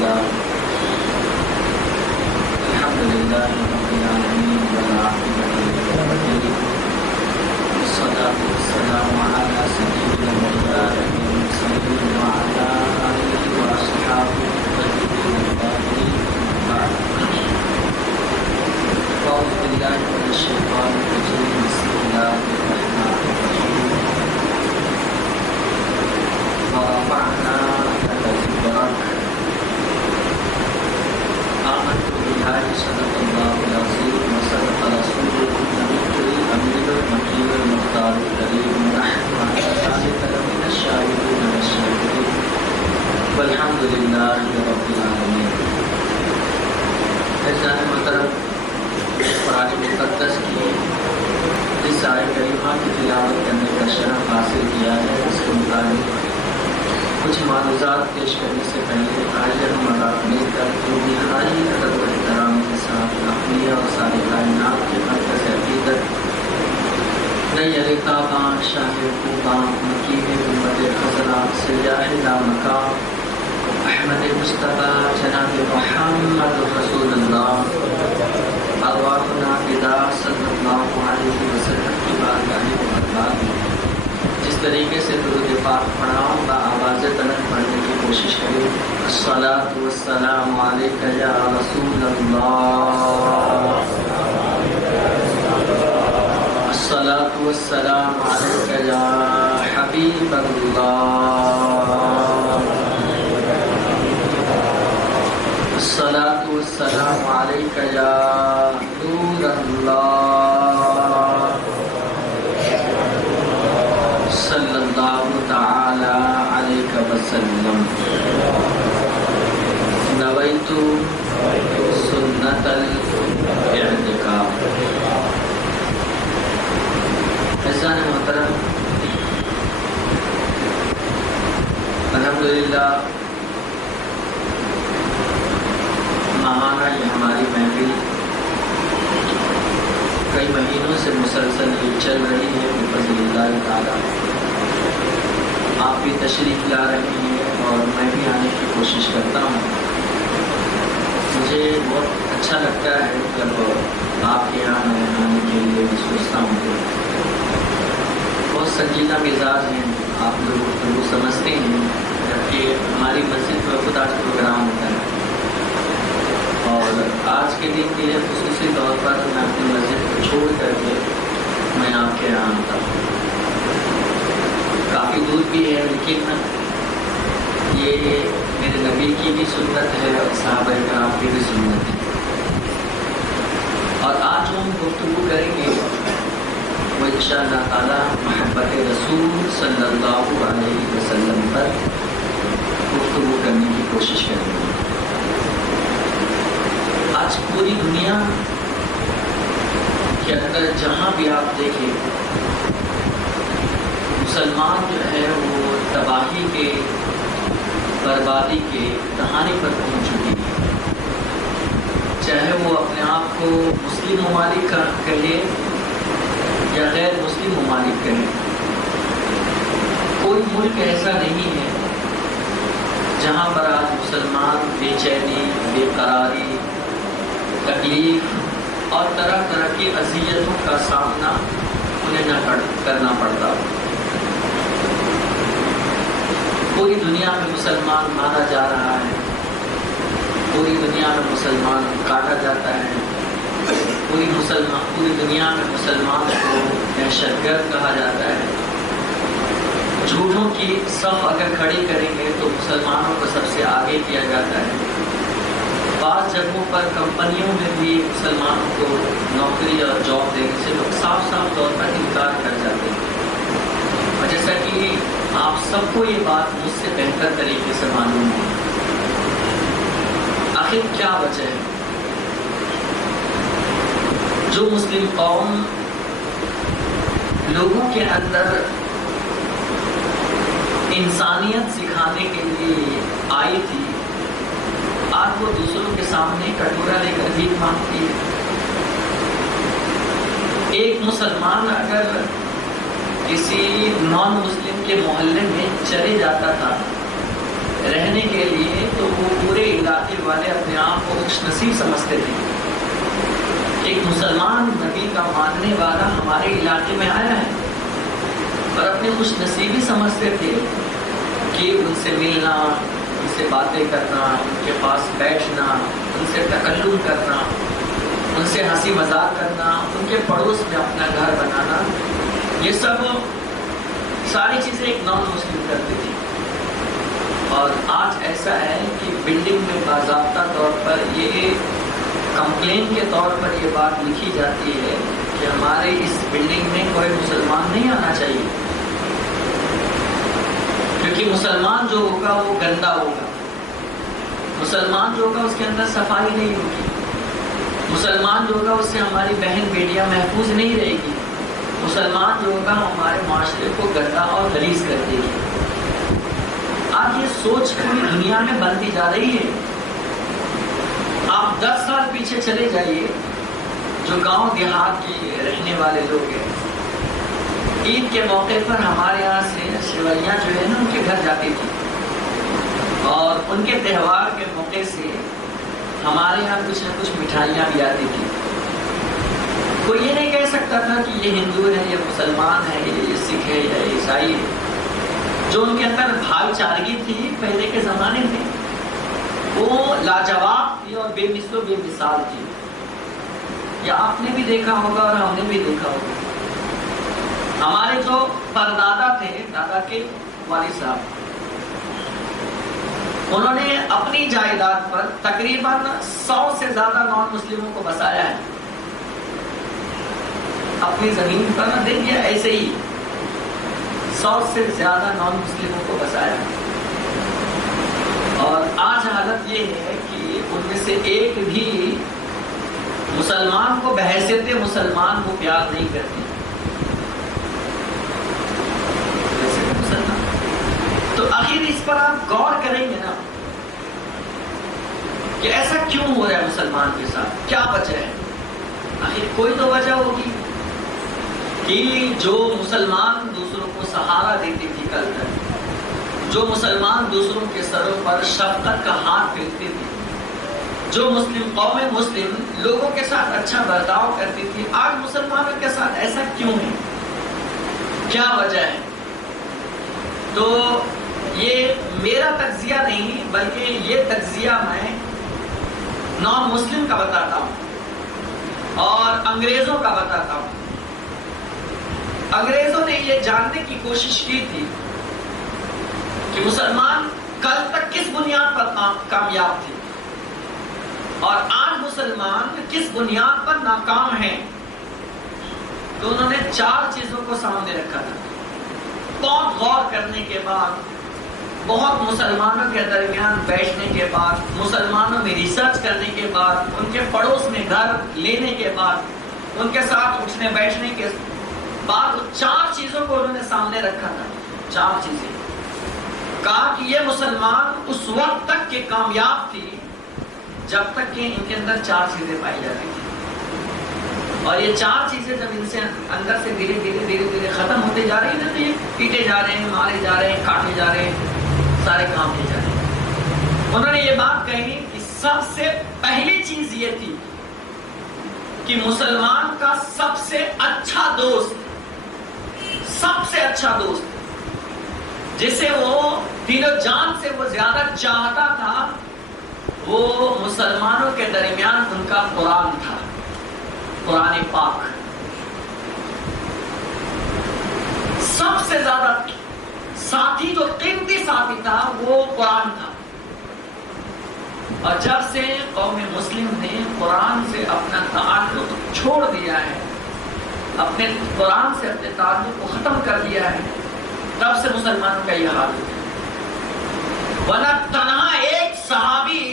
لله الحمد لله رب العالمين والعاقبة للمتقين والصلاة والسلام على سيدنا مولانا المرسلين وعلى آله وأصحابه الطيبين الطاهرين بعد أعوذ بالله من الشيطان الرجيم بسم الله الرحمن الرحيم ورفعنا لك ذكرك آمنت بالله صدق الله العظيم وصدق رسوله النبي الأمين المكي المختار الكريم ونحن على ذلك لمن الشاهدين والشاكرين والحمد لله رب العالمين. عزیزان محترم، قرآن مقدس کی جس آیت کریمہ کی تلاوت کرنے کا شرف حاصل کیا ہے، اس کے مطابق کچھ معلومات پیش کرنے سے پہلے آئیے ہم اللہ مل کر انتہائی ادب و احترام کے ساتھ اپنی اور ساری کائنات کے مرکز عقیدت نئی علی تابان شاہ خوبان مکین امت خزرہ سیاح لامقام احمد مصطفیٰ جناب محمد رسول اللہ ارواحنا فدا صلی اللہ علیہ وسلم کی بارگاہ مقدس جس طریقے سے درود پاک پڑھاؤں با آواز بلند پڑھنے کی کوشش کریں. الصلاۃ والسلام علیک یا رسول اللہ، الصلاۃ والسلام علیک یا حبیب اللہ، الصلاۃ والسلام علیک یا نور اللہ، صلی اللہ تعالی علیہ وسلم. نویت سنت الاعتکاف. عزیزان محترم، الحمدللہ ماہانہ یہ ہماری محفل کئی مہینوں سے مسلسل چل رہی ہے بفضل اللہ تعالی. آپ بھی تشریف لا رہے ہیں اور میں بھی آنے کی کوشش کرتا ہوں. مجھے بہت اچھا لگتا ہے جب آپ کے یہاں میں آنے کے لیے میں سوچتا ہوں کہ بہت سنجیدہ مزاج ہیں آپ لوگ سمجھتے ہیں، جبکہ ہماری مسجد میں خود آج پروگرام ہوتا ہے اور آج کے دن کے لیے خصوصی طور پر میں اپنی مسجد کو چھوڑ کر کے میں آپ کے یہاں آتا ہوں. کافی دور بھی ہے لیکن یہ میرے نبی کی بھی سنت ہے اور صحابہ کرام کی بھی سنت ہے. اور آج جو ہم گفتگو کریں گے وہ انشاءاللہ تعالی محبت رسول صلی اللہ علیہ وسلم پر گفتگو کرنے کی کوشش کریں گے. آج پوری دنیا کے اندر جہاں بھی آپ دیکھیں مسلمان جو ہے وہ تباہی کے، بربادی کے دہانے پر پہنچ چکی ہے. چاہے وہ اپنے آپ کو مسلم ممالک کا کہے یا غیر مسلم ممالک کہے، کوئی ملک ایسا نہیں ہے جہاں پر آج مسلمان بے چینی، بے قراری، تکلیف اور طرح طرح کی اذیتوں کا سامنا انہیں نہ کرنا پڑتا. پوری دنیا میں مسلمان مارا جا رہا ہے، پوری دنیا میں مسلمان کاٹا جاتا ہے، پوری دنیا میں مسلمان کو دہشت گرد کہا جاتا ہے. جھوٹوں کی صف اگر کھڑی کریں گے تو مسلمانوں کو سب سے آگے کیا جاتا ہے. بعض جگہوں پر کمپنیوں میں بھی مسلمانوں کو نوکری اور جاب دینے سے لوگ صاف صاف طور پر انکار کر جاتے ہیں. اور جیسا کہ آپ سب کو یہ بات مجھ سے بہتر طریقے سے معلوم ہے، آخر کیا وجہ ہے جو مسلم قوم لوگوں کے اندر انسانیت سکھانے کے لیے آئی تھی، آج وہ دوسروں کے سامنے کٹورا لے کر بھیک مانگتی ہے. ایک مسلمان اگر کسی نان مسلم کے محلے میں چلے جاتا تھا رہنے کے لیے تو وہ پورے علاقے والے اپنے آپ کو خوش نصیب سمجھتے تھے. ایک مسلمان نبی کا ماننے والا ہمارے علاقے میں آیا ہے، اور اپنی خوش نصیبی سمجھتے تھے کہ ان سے ملنا، ان سے باتیں کرنا، ان کے پاس بیٹھنا، ان سے تکلم کرنا، ان سے ہنسی مذاق کرنا، ان کے پڑوس میں اپنا گھر بنانا، یہ سب ساری چیزیں ایک نان مسلم کرتی تھی. اور آج ایسا ہے کہ بلڈنگ میں باضابطہ طور پر یہ کمپلین کے طور پر یہ بات لکھی جاتی ہے کہ ہمارے اس بلڈنگ میں کوئی مسلمان نہیں آنا چاہیے، کیونکہ مسلمان جو ہوگا وہ گندا ہوگا، مسلمان جو ہوگا اس کے اندر صفائی نہیں ہوگی، مسلمان جو ہوگا اس سے ہماری بہن بیٹیاں محفوظ نہیں رہے گی، مسلمان جو ہوگا ہمارے معاشرے کو گندا اور غلیظ کر دے گی. آج یہ سوچ پوری دنیا میں بنتی جا رہی ہے. آپ 10 سال پیچھے چلے جائیے، جو گاؤں دیہات کے رہنے والے لوگ ہیں، عید کے موقع پر ہمارے یہاں سے سوئیاں جو ہے نا ان کے گھر جاتی تھی، اور ان کے تہوار کے موقع سے ہمارے یہاں کچھ نہ کچھ مٹھائیاں بھی آتی تھی. کوئی یہ نہیں کہہ سکتا تھا کہ یہ ہندو ہے، یہ مسلمان ہے، یہ سکھ ہے یا عیسائی ہے. جو ان کے اندر بھائی چارگی تھی پہلے کے زمانے میں، وہ لاجواب تھی اور بے مثل و بے مثال تھی. یہ آپ نے بھی دیکھا ہوگا اور ہم نے بھی دیکھا ہوگا. ہمارے جو پردادا تھے، دادا کے والد صاحب، انہوں نے اپنی جائیداد پر تقریباً 100 سے زیادہ نان مسلموں کو بسایا ہے. اپنی زمین پر نہ دیکھ لیا، ایسے ہی 100 سے زیادہ نان مسلموں کو بسایا. اور آج حالت یہ ہے کہ ان میں سے ایک بھی مسلمان کو بحیثیت مسلمان کو پیار نہیں کرتی. تو آخر اس پر آپ غور کریں گے نا کہ ایسا کیوں ہو رہا ہے مسلمان کے ساتھ، کیا وجہ ہے؟ آخر کوئی تو وجہ ہوگی کہ جو مسلمان دوسروں کو سہارا دیتی تھی کل تک، جو مسلمان دوسروں کے سروں پر شفقت کا ہاتھ پھیرتی تھی، جو مسلم قوم مسلم لوگوں کے ساتھ اچھا برتاؤ کرتی تھی، آج مسلمانوں کے ساتھ ایسا کیوں ہے؟ کیا وجہ ہے؟ تو یہ میرا تجزیہ نہیں، بلکہ یہ تجزیہ میں نان مسلم کا بتاتا ہوں اور انگریزوں کا بتاتا ہوں. انگریزوں نے یہ جاننے کی کوشش کی تھی کہ مسلمان کل تک کس بنیاد پر کامیاب تھے اور آج مسلمان کس بنیاد پر ناکام ہیں. تو انہوں نے 4 چیزوں کو سامنے رکھا تھا. بہت غور کرنے کے بعد، بہت مسلمانوں کے درمیان بیٹھنے کے بعد، مسلمانوں میں ریسرچ کرنے کے بعد، ان کے پڑوس میں گھر لینے کے بعد، ان کے ساتھ اٹھنے بیٹھنے کے بعد 4 چیزوں کو انہوں نے سامنے رکھا تھا. 4 چیزیں کہا کہ یہ مسلمان اس وقت تک کہ کامیاب تھی جب تک کہ ان کے اندر 4 چیزیں پائی جاتی تھی، اور یہ 4 چیزیں جب ان سے اندر سے دھیرے دھیرے ختم ہوتے جا رہی ہیں تو یہ پیٹے جا رہے ہیں، مارے جا رہے ہیں، کاٹے جا رہے ہیں، سارے کام کیے جا رہے ہیں. انہوں نے یہ بات کہی کہ سب سے پہلی چیز یہ تھی کہ مسلمان کا سب سے اچھا دوست، سب سے اچھا دوست جسے وہ دل و جان سے وہ زیادہ چاہتا تھا، وہ مسلمانوں کے درمیان ان کا قرآن تھا، قرآن پاک. سب سے زیادہ ساتھی، جو قیمتی ساتھی تھا، وہ قرآن تھا. اور جب سے قوم مسلم نے قرآن سے اپنا تعلق چھوڑ دیا ہے، اپنے قرآن سے اپنے تعلق کو ختم کر دیا ہے، تب سے مسلمانوں کا یہ حال ہے. ورنہ تنہا ایک صحابی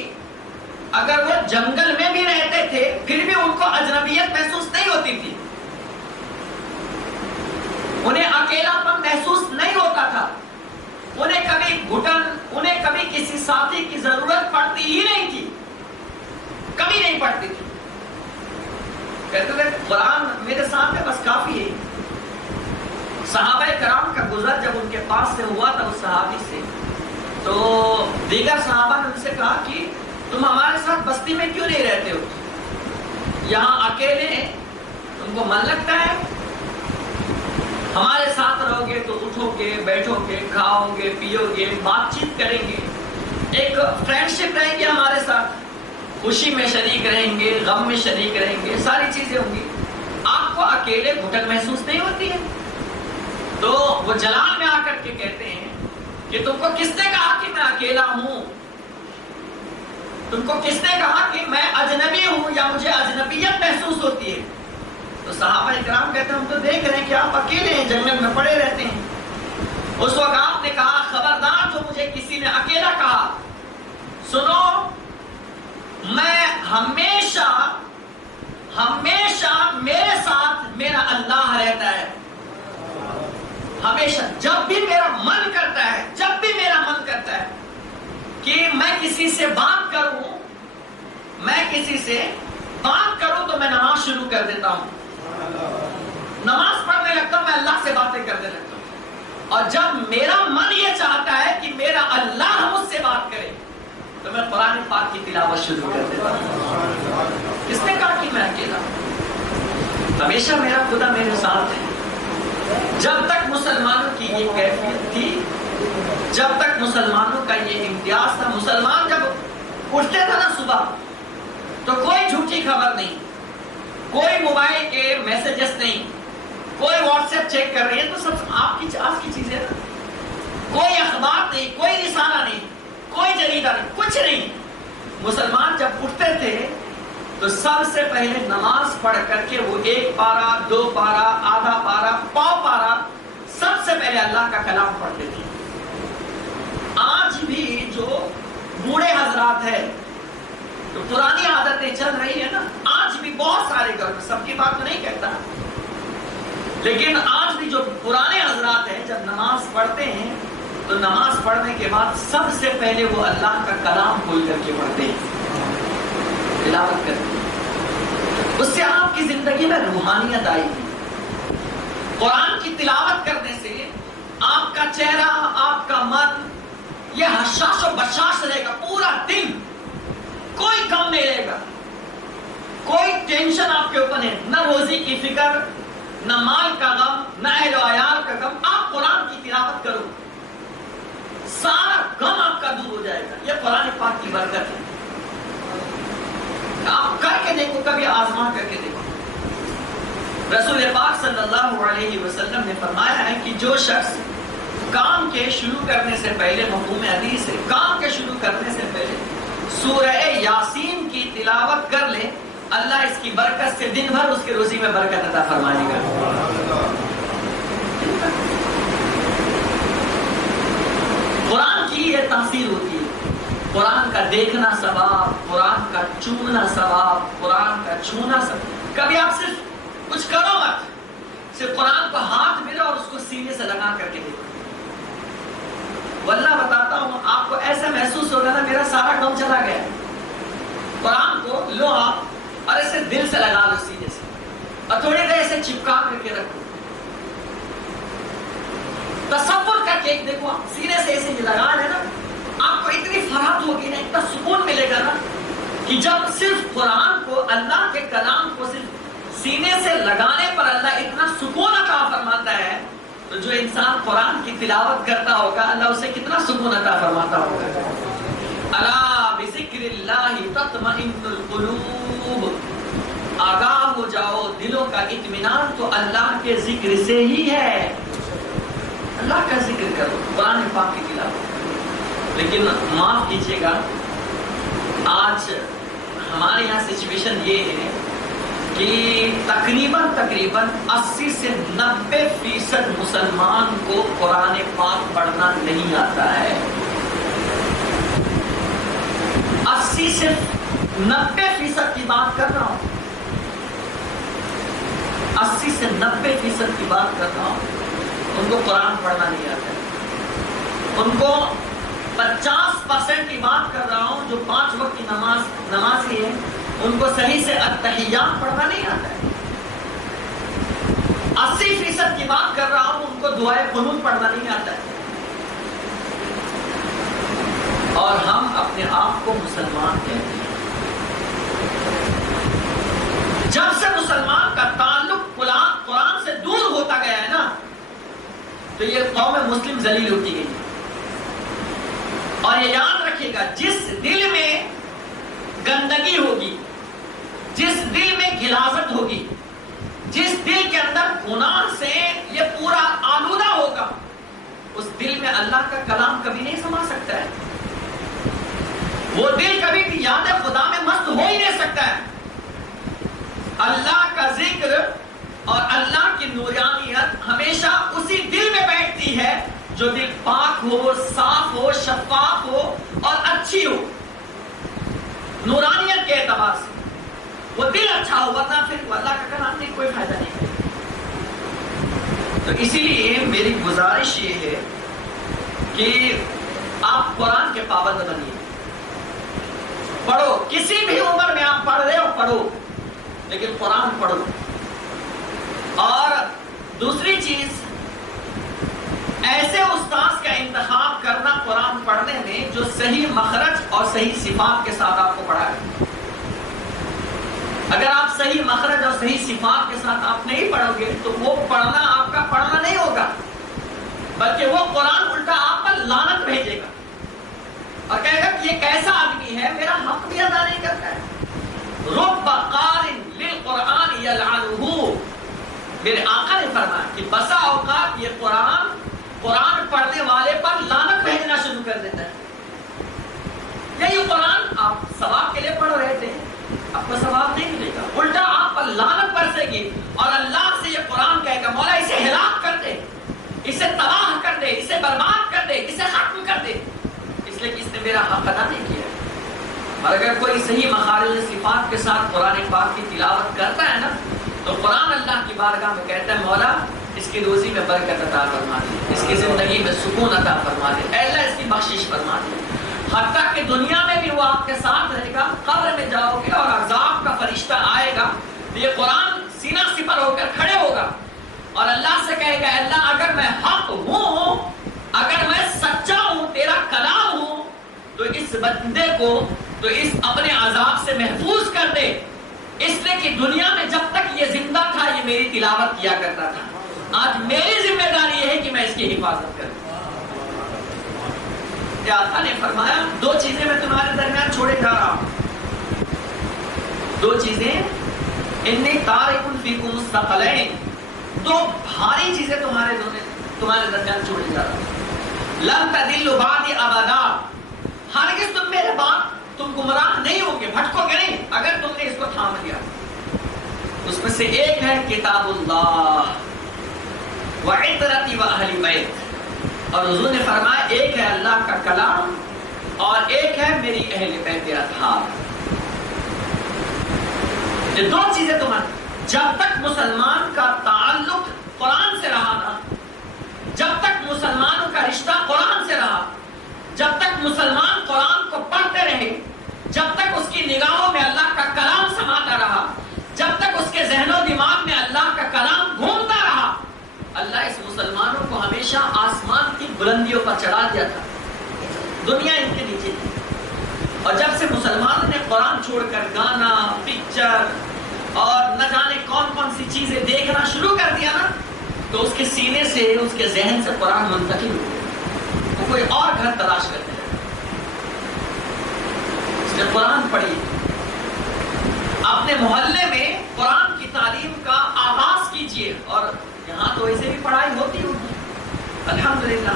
اگر وہ جنگل میں بھی رہتے تھے پھر بھی ان کو اجنبیت محسوس نہیں ہوتی تھی، انہیں اکیلا پن محسوس نہیں ہوتا تھا، انہیں کبھی گھٹن، انہیں کبھی کسی ساتھی کی ضرورت پڑتی ہی نہیں تھی، کبھی نہیں پڑتی تھی. کہتے تھے قرآن میرے سامنے بس کافی ہے. صحابہ کرام کا گزر جب ان کے پاس سے ہوا تھا اس صحابی سے، تو دیگر صحابہ نے ان سے کہا کہ تم ہمارے ساتھ بستی میں کیوں نہیں رہتے ہو؟ یہاں اکیلے ہیں، تم کو من لگتا ہے؟ ہمارے ساتھ رہو گے تو اٹھو گے، بیٹھو گے، کھاؤ گے، پیو گے، بات چیت کریں گے، ایک فرینڈ شپ رہیں گے ہمارے ساتھ، خوشی میں شریک رہیں گے، غم میں شریک رہیں گے، ساری چیزیں ہوں گی، آپ کو اکیلے گھٹن محسوس نہیں ہوتی ہے؟ تو وہ جلال میں آ کر کے کہتے ہیں کہ تم کو کس نے کہا کہ میں اکیلا ہوں؟ تم کو کس نے کہا کہ میں اجنبی ہوں یا مجھے اجنبیت محسوس ہوتی ہے؟ تو صحابہ اکرام کہتے ہیں ہم تو دیکھ رہے ہیں کہ آپ اکیلے ہیں، جنگل میں پڑے رہتے ہیں۔ اس وقت آپ نے کہا خبردار جو مجھے کسی نے اکیلا کہا، سنو میں ہمیشہ میرے ساتھ میرا اللہ رہتا ہے، ہمیشہ جب بھی میرا من کرتا ہے کہ میں کسی سے بات کروں تو میں نماز شروع کر دیتا ہوں، نماز پڑھنے لگتا ہوں، میں اللہ سے باتیں کرنے لگتا ہوں، اور جب میرا من یہ چاہتا ہے کہ میرا اللہ مجھ سے بات کرے تو میں قرآن پاک کی تلاوت شروع کر دیتا ہوں۔ کس نے کہا کہ میں اکیلا ہوں؟ ہمیشہ میرا خدا میرے ساتھ ہے۔ جب تک مسلمانوں کی یہ کیفیت تھی، جب تک مسلمانوں کا یہ امتیاز تھا، مسلمان جب اٹھتے تھے نا صبح تو کوئی جھوٹی خبر نہیں، کوئی موبائل کے میسیجز نہیں، کوئی واٹس ایپ چیک کر رہی ہے تو سب آپ کی آج کی چیزیں نا، کوئی اخبار نہیں، کوئی رسالہ نہیں، کوئی جریدہ نہیں، کچھ نہیں۔ مسلمان جب اٹھتے تھے تو سب سے پہلے نماز پڑھ کر کے وہ 1 پارہ 2 پارہ آدھا پارہ پاؤ پارہ سب سے پہلے اللہ کا کلام پڑھتے تھے۔ آج بھی جو بوڑھے حضرات ہیں تو پرانی عادتیں چل رہی ہیں نا، آج بھی بہت سارے گھر میں، سب کی بات نہیں کہتا، لیکن آج بھی جو پرانے حضرات ہیں جب نماز پڑھتے ہیں تو نماز پڑھنے کے بعد سب سے پہلے وہ اللہ کا کلام کھول کر کے پڑھتے ہیں، تلاوت کرتے ہیں۔ اس سے آپ کی زندگی میں روحانیت آئی ہے۔ قرآن کی تلاوت کرنے سے آپ کا چہرہ، آپ کا من یہ حشاش و بشاش رہے گا پورا دن، کوئی غم نہیں رہے گا، کوئی ٹینشن آپ کے اوپر نہیں، نہ روزی کی فکر، نہ مال کا غم، نہ اہل و عیال کا غم۔ آپ قرآن کی تلاوت کرو، سارا غم آپ کا دور ہو جائے گا۔ یہ قرآن پاک کی برکت ہے۔ آپ کر کے دیکھو، کبھی آزما کر کے دیکھو۔ رسول پاک صلی اللہ علیہ وسلم نے فرمایا ہے کہ جو شخص کام کے شروع کرنے سے پہلے، مفہوم حدیث ہے، کام کے شروع کرنے سے پہلے سورہ یاسین کی تلاوت کر لے، اللہ اس کی برکت سے دن بھر اس کے روزی میں برکت عطا فرمائے گا۔ قرآن کی یہ تاثیر ہوتی ہے، قرآن کا دیکھنا ثواب، قرآن کا چومنا ثواب، قرآن کا چھونا ثواب۔ کبھی آپ صرف کچھ کرو مت، صرف قرآن کو ہاتھ ملو اور اس کو سینے سے لگا کر کے دیکھو، واللہ بتاتا ہوں آپ کو ایسا محسوس ہوگا نا میرا سارا غم چلا گیا۔ قرآن کو لو آپ اور اسے دل سے لگا لو سینے سے، اور تھوڑی دیر اسے چپکا کر کے رکھو، تصور کر کے دیکھو، آپ سینے سے اسے لگا لینا، آپ کو اتنی فرحت ہوگی نا، اتنا سکون ملے گا نا کہ جب صرف قرآن کو، اللہ کے کلام کو صرف سینے سے لگانے پر اللہ اتنا سکون عطا فرماتا ہے، تو جو انسان قرآن کی تلاوت کرتا ہوگا اللہ اسے کتنا سکون عطا فرماتا ہوگا۔ الا بذکر اللہ تطمئن القلوب، آگاہ ہو جاؤ، دلوں کا اطمینان تو اللہ کے ذکر سے ہی ہے۔ اللہ کا ذکر کرو، قرآن پاک کی تلاوت۔ لیکن معاف کیجیے گا، آج ہمارے یہاں سچویشن یہ ہے کہ تقریباً 80 سے 90% مسلمان کو قرآن پاک پڑھنا نہیں آتا ہے۔ 80 سے 90% کی بات کر رہا ہوں، 80 سے 90% کی بات کر رہا ہوں، ان کو قرآن پڑھنا نہیں آتا ہے۔ ان کو 50% کی بات کر رہا ہوں جو 5 وقت کی نمازی ہے، ان کو صحیح سے التحیات پڑھنا نہیں آتا ہے۔ 80% کی بات کر رہا ہوں، ان کو دعائے قنوت پڑھنا نہیں آتا ہے۔ اور ہم اپنے آپ کو مسلمان کہتے ہیں. جب سے مسلمان کا تعلق قرآن سے دور ہوتا گیا ہے نا تو یہ قوم مسلم ذلیل ہوتی گئی. اور یہ یاد رکھیے گا جس دل میں گندگی ہوگی, جس دل میں غلاظت ہوگی, جس دل کے اندر گناہ سے یہ پورا آلودہ ہوگا, اس دل میں اللہ کا کلام کبھی نہیں سما سکتا ہے. وہ دل کبھی بھی یاد خدا میں مست ہو ہی نہیں سکتا ہے. اللہ کا ذکر اور اللہ کی نورانیت ہمیشہ اسی دل میں بیٹھتی ہے جو دل پاک ہو, صاف ہو, شفاف ہو اور اچھی ہو. نورانیت کے اعتبار سے وہ دل اچھا ہو, ورنہ پھر اللہ کا کلام میں کوئی فائدہ نہیں. تو اسی لیے میری گزارش یہ ہے کہ آپ قرآن کے پابند بنیے, پڑھو. کسی بھی عمر میں آپ پڑھ رہے ہو پڑھو, لیکن قرآن پڑھو. اور دوسری چیز, ایسے استاذ کا انتخاب کرنا قرآن پڑھنے میں جو صحیح مخرج اور صحیح صفات کے ساتھ آپ کو پڑھائے. اگر آپ صحیح مخرج اور صحیح صفات کے ساتھ آپ نہیں پڑھو گے تو وہ پڑھنا آپ کا پڑھنا نہیں ہوگا, بلکہ وہ قرآن الٹا آپ پر لعنت بھیجے گا اور کہے گا کہ یہ کیسا آدمی ہے, میرا حق بھی ادا نہیں کرتا ہے. رب قارن للقرآن یلعنہ, میرے آقا نے فرمایا کہ بسا اوقات یہ قرآن پڑھنے والے پر لعنت بھیجنا شروع کر دیتا ہے. یہی قرآن آپ ثواب کے لیے پڑھ رہے تھے, آپ کو ثواب نہیں ملے گا, الٹا آپ پر لعنت برسے گی. اور اللہ سے یہ قرآن کہے گا مولا اسے ہلاک کر دے, اسے تباہ کر دے, اسے برباد کر دے, اسے ختم کر دے, اس لیے کہ اس نے میرا حق ادا نہیں کیا. اور اگر کوئی صحیح مخارج صفات کے ساتھ قرآن پاک کی تلاوت کرتا ہے نا تو قرآن اللہ کی بارگاہ میں کہتا ہے مولا اس کی روزی میں برکت عطا فرما دے, اس کی زندگی میں سکون عطا فرما دے, اے اللہ اس کی بخشش فرما دے. حتیٰ کہ دنیا میں بھی وہ آپ کے ساتھ رہے گا, قبر میں جاؤ گے اور عذاب کا فرشتہ آئے گا تو یہ قرآن سینہ سپر ہو کر کھڑے ہوگا اور اللہ سے کہے گا اللہ اگر میں حق ہوں, اگر میں سچا ہوں, تیرا کلام ہوں, تو اس بندے کو تو اس اپنے عذاب سے محفوظ کر دے, اس لیے کہ دنیا میں جب تک یہ زندہ تھا یہ میری تلاوت کیا کرتا تھا. آج میری ذمہ داری یہ ہے کہ میں اس کی حفاظت کروں. آقا نے فرمایا دو چیزیں میں تمہارے درمیان چھوڑے جا رہا ہوں, دو چیزیں انی تارک فیکم الثقلین, دو بھاری چیزیں تمہارے درمیان چھوڑے جا رہا ہوں. لن تضلوا بعدی ابدا, ہرگز تم میرے بعد تم گمراہ نہیں ہوگے, بھٹکو گے نہیں اگر تم نے اس کو تھام لیا. اس میں سے ایک ہے کتاب اللہ وعطرتی واہل بیت, اور حضور نے فرمایا ایک ہے اللہ کا کلام اور ایک ہے میری اہل بیت اطہار. یہ دو چیزیں تمہاری, جب تک مسلمان کا تعلق قرآن سے رہا نا, جب تک مسلمانوں کا رشتہ قرآن سے رہا, جب تک مسلمان قرآن کو پڑھتے رہے, جب تک اس کی نگاہوں میں اللہ کا کلام سماتا رہا, جب تک اس کے ذہن و دماغ میں اللہ کا کلام گھومتا رہا, اللہ اس مسلمانوں کو ہمیشہ آسمان کی بلندیوں پر چڑھا دیا تھا, دنیا ان کے نیچے تھی. اور جب سے مسلمانوں نے قرآن چھوڑ کر گانا, پکچر اور نہ جانے کون کون سی چیزیں دیکھنا شروع کر دیا نا تو اس کے سینے سے, اس کے ذہن سے قرآن منتقل ہو گیا, وہ کوئی اور گھر تلاش کرتے ہیں. اس نے قرآن پڑھی, اپنے محلے میں قرآن کی تعلیم کا آغاز کیجئے. اور یہاں تو ایسے بھی پڑھائی ہوتی ہوگی الحمدللہ,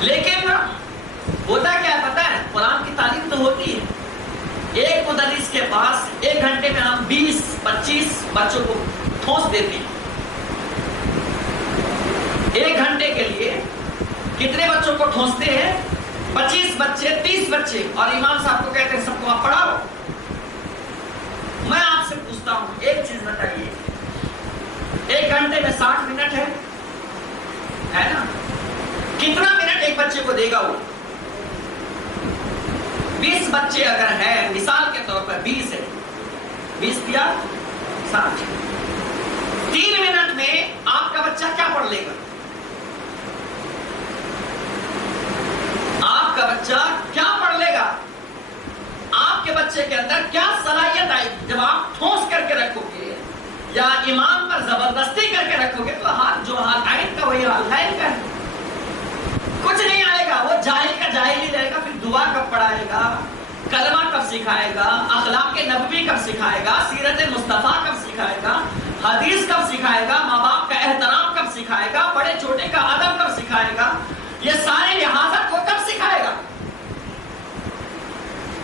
لیکن ہوتا کیا پتا ہے, قرآن کی تعلیم تو ہوتی ہے, ایک مدرس کے پاس 1 گھنٹے میں ہم 20-25 بچوں کو ٹھونس دیتے ہیں. 1 گھنٹے کے لیے کتنے بچوں کو ٹھونستے ہیں؟ 25 بچے, 30 بچے, اور امام صاحب کو کہتے ہیں سب کو آپ پڑھاؤ. میں آپ سے پوچھتا ہوں ایک چیز بتائیے, 1 گھنٹے میں 60 منٹ ہے نا, کتنا منٹ ایک بچے کو دے گا وہ؟ 20 بچے اگر ہیں, مثال کے طور پر 20 ہے, 20 کیا 60, 3 منٹ میں آپ کا بچہ کیا پڑھ لے گا؟ آپ کا کا بچہ کیا پڑھ لے گا، آپ کے بچے کے اندر کیا صلاحیت آئے گی جب آپ ٹھوس کر کے رکھو گے یا ایمان پر زبردستی کر کے رکھو گے، تو حال جو حال آئین کا وہی حال غائب کا ہے، کچھ نہیں آئے گا، وہ جاہل کا جاہل ہی رہے گا. پھر دعا کب پڑھائے گا، کلمہ کب سکھائے گا، اخلاق نبوی کب سکھائے گا، سیرت مصطفیٰ کب سکھائے گا، حدیث کب سکھائے گا، ماں باپ کا احترام کب سکھائے گا، بڑے چھوٹے کا ادب کب سکھائے گا، یہ سارے لحاظت کو کب سکھائے گا؟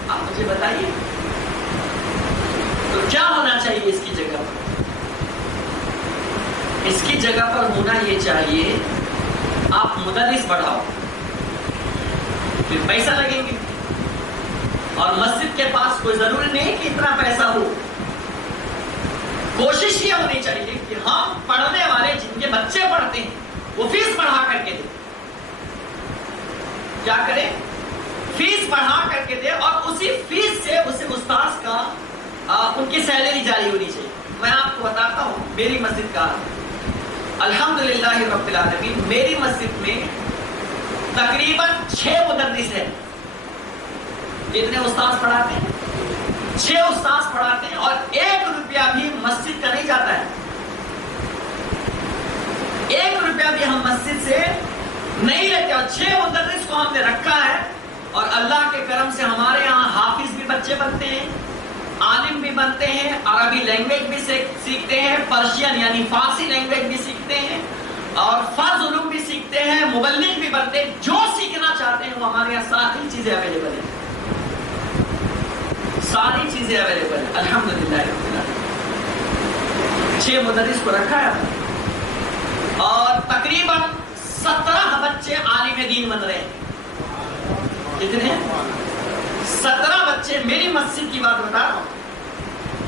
آپ مجھے بتائیے. تو کیا ہونا چاہیے اس کی جگہ پر؟ اس کی جگہ پر ہونا یہ چاہیے آپ مدرس بڑھاؤ، پھر پیسہ لگیں گے، اور مسجد کے پاس کوئی ضروری نہیں کہ اتنا پیسہ ہو. کوشش یہ ہونی چاہیے کہ ہم پڑھنے والے جن کے بچے پڑھتے ہیں وہ فیس بڑھا کر کے دیں. کیا کریں؟ فیس بڑھا کر کے دے، اور اسی فیس سے اسے استاذ کا ان کی سیلری جاری ہونی چاہیے. میں آپ کو بتاتا ہوں میری مسجد کا الحمدللہ رب العالمین، میری مسجد میں تقریباً 6 مدرس ہیں. کتنے استاذ پڑھاتے ہیں؟ 6 استاذ پڑھاتے ہیں، اور 1 روپیہ بھی مسجد کا نہیں جاتا ہے. 1 روپیہ بھی ہم مسجد سے نہیں لیتے، اور 6 مدرس کو ہم نے رکھا ہے. اور اللہ کے کرم سے ہمارے یہاں حافظ بھی بچے بنتے ہیں، عالم بھی بنتے ہیں، عربی لینگویج بھی سیکھتے ہیں، پرشین یعنی فارسی لینگویج بھی سیکھتے ہیں، اور فرض علوم بھی سیکھتے ہیں، مبلغ بھی بنتے ہیں. جو سیکھنا چاہتے ہیں وہ ہمارے یہاں ساری چیزیں اویلیبل ہیں، ساری چیزیں اویلیبل ہیں الحمدللہ. 6 مدرس کو رکھا ہے، اور تقریباً 17 بچے عالم دین بن رہے ہیں. کتنے؟ 17 بچے. میری مسجد کی بات بتا رہا ہوں،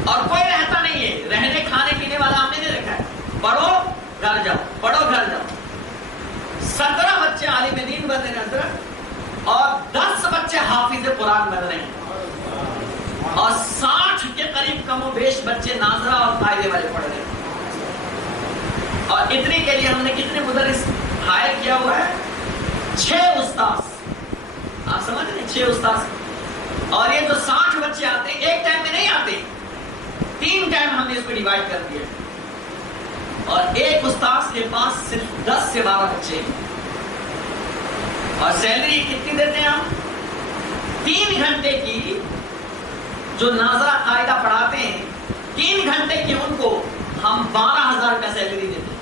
اور کوئی رہتا نہیں ہے، رہنے کھانے پینے والا ہم نے نہیں رکھا ہے. پڑھو گھر جاؤ، پڑھو گھر جاؤ. 17 بچے عالم دین بن رہے ہیں، اور 10 بچے حافظ قرآن بن رہے ہیں، اور 60 کے قریب کم و بیش بچے ناظرہ اور قاعدے والے پڑھ رہے ہیں. اور اتنے کے لیے ہم نے کتنے مدرس ہائر کیا ہوا ہے؟ 6 استاذ. آپ سمجھ رہے ہیں؟ 6 استاذ. اور یہ جو 60 بچے آتے ہیں ایک ٹائم میں نہیں آتے، 3 ٹائم ہم نے اس کو ڈیوائڈ کر دیا، اور ایک استاذ کے پاس صرف 10 سے 12 بچے ہیں. اور سیلری کتنی دیتے ہیں ہم؟ 3 گھنٹے کی جو ناظرہ قاعدہ پڑھاتے ہیں، 3 گھنٹے کی ان کو ہم 12,000 کا سیلری دیتے ہیں.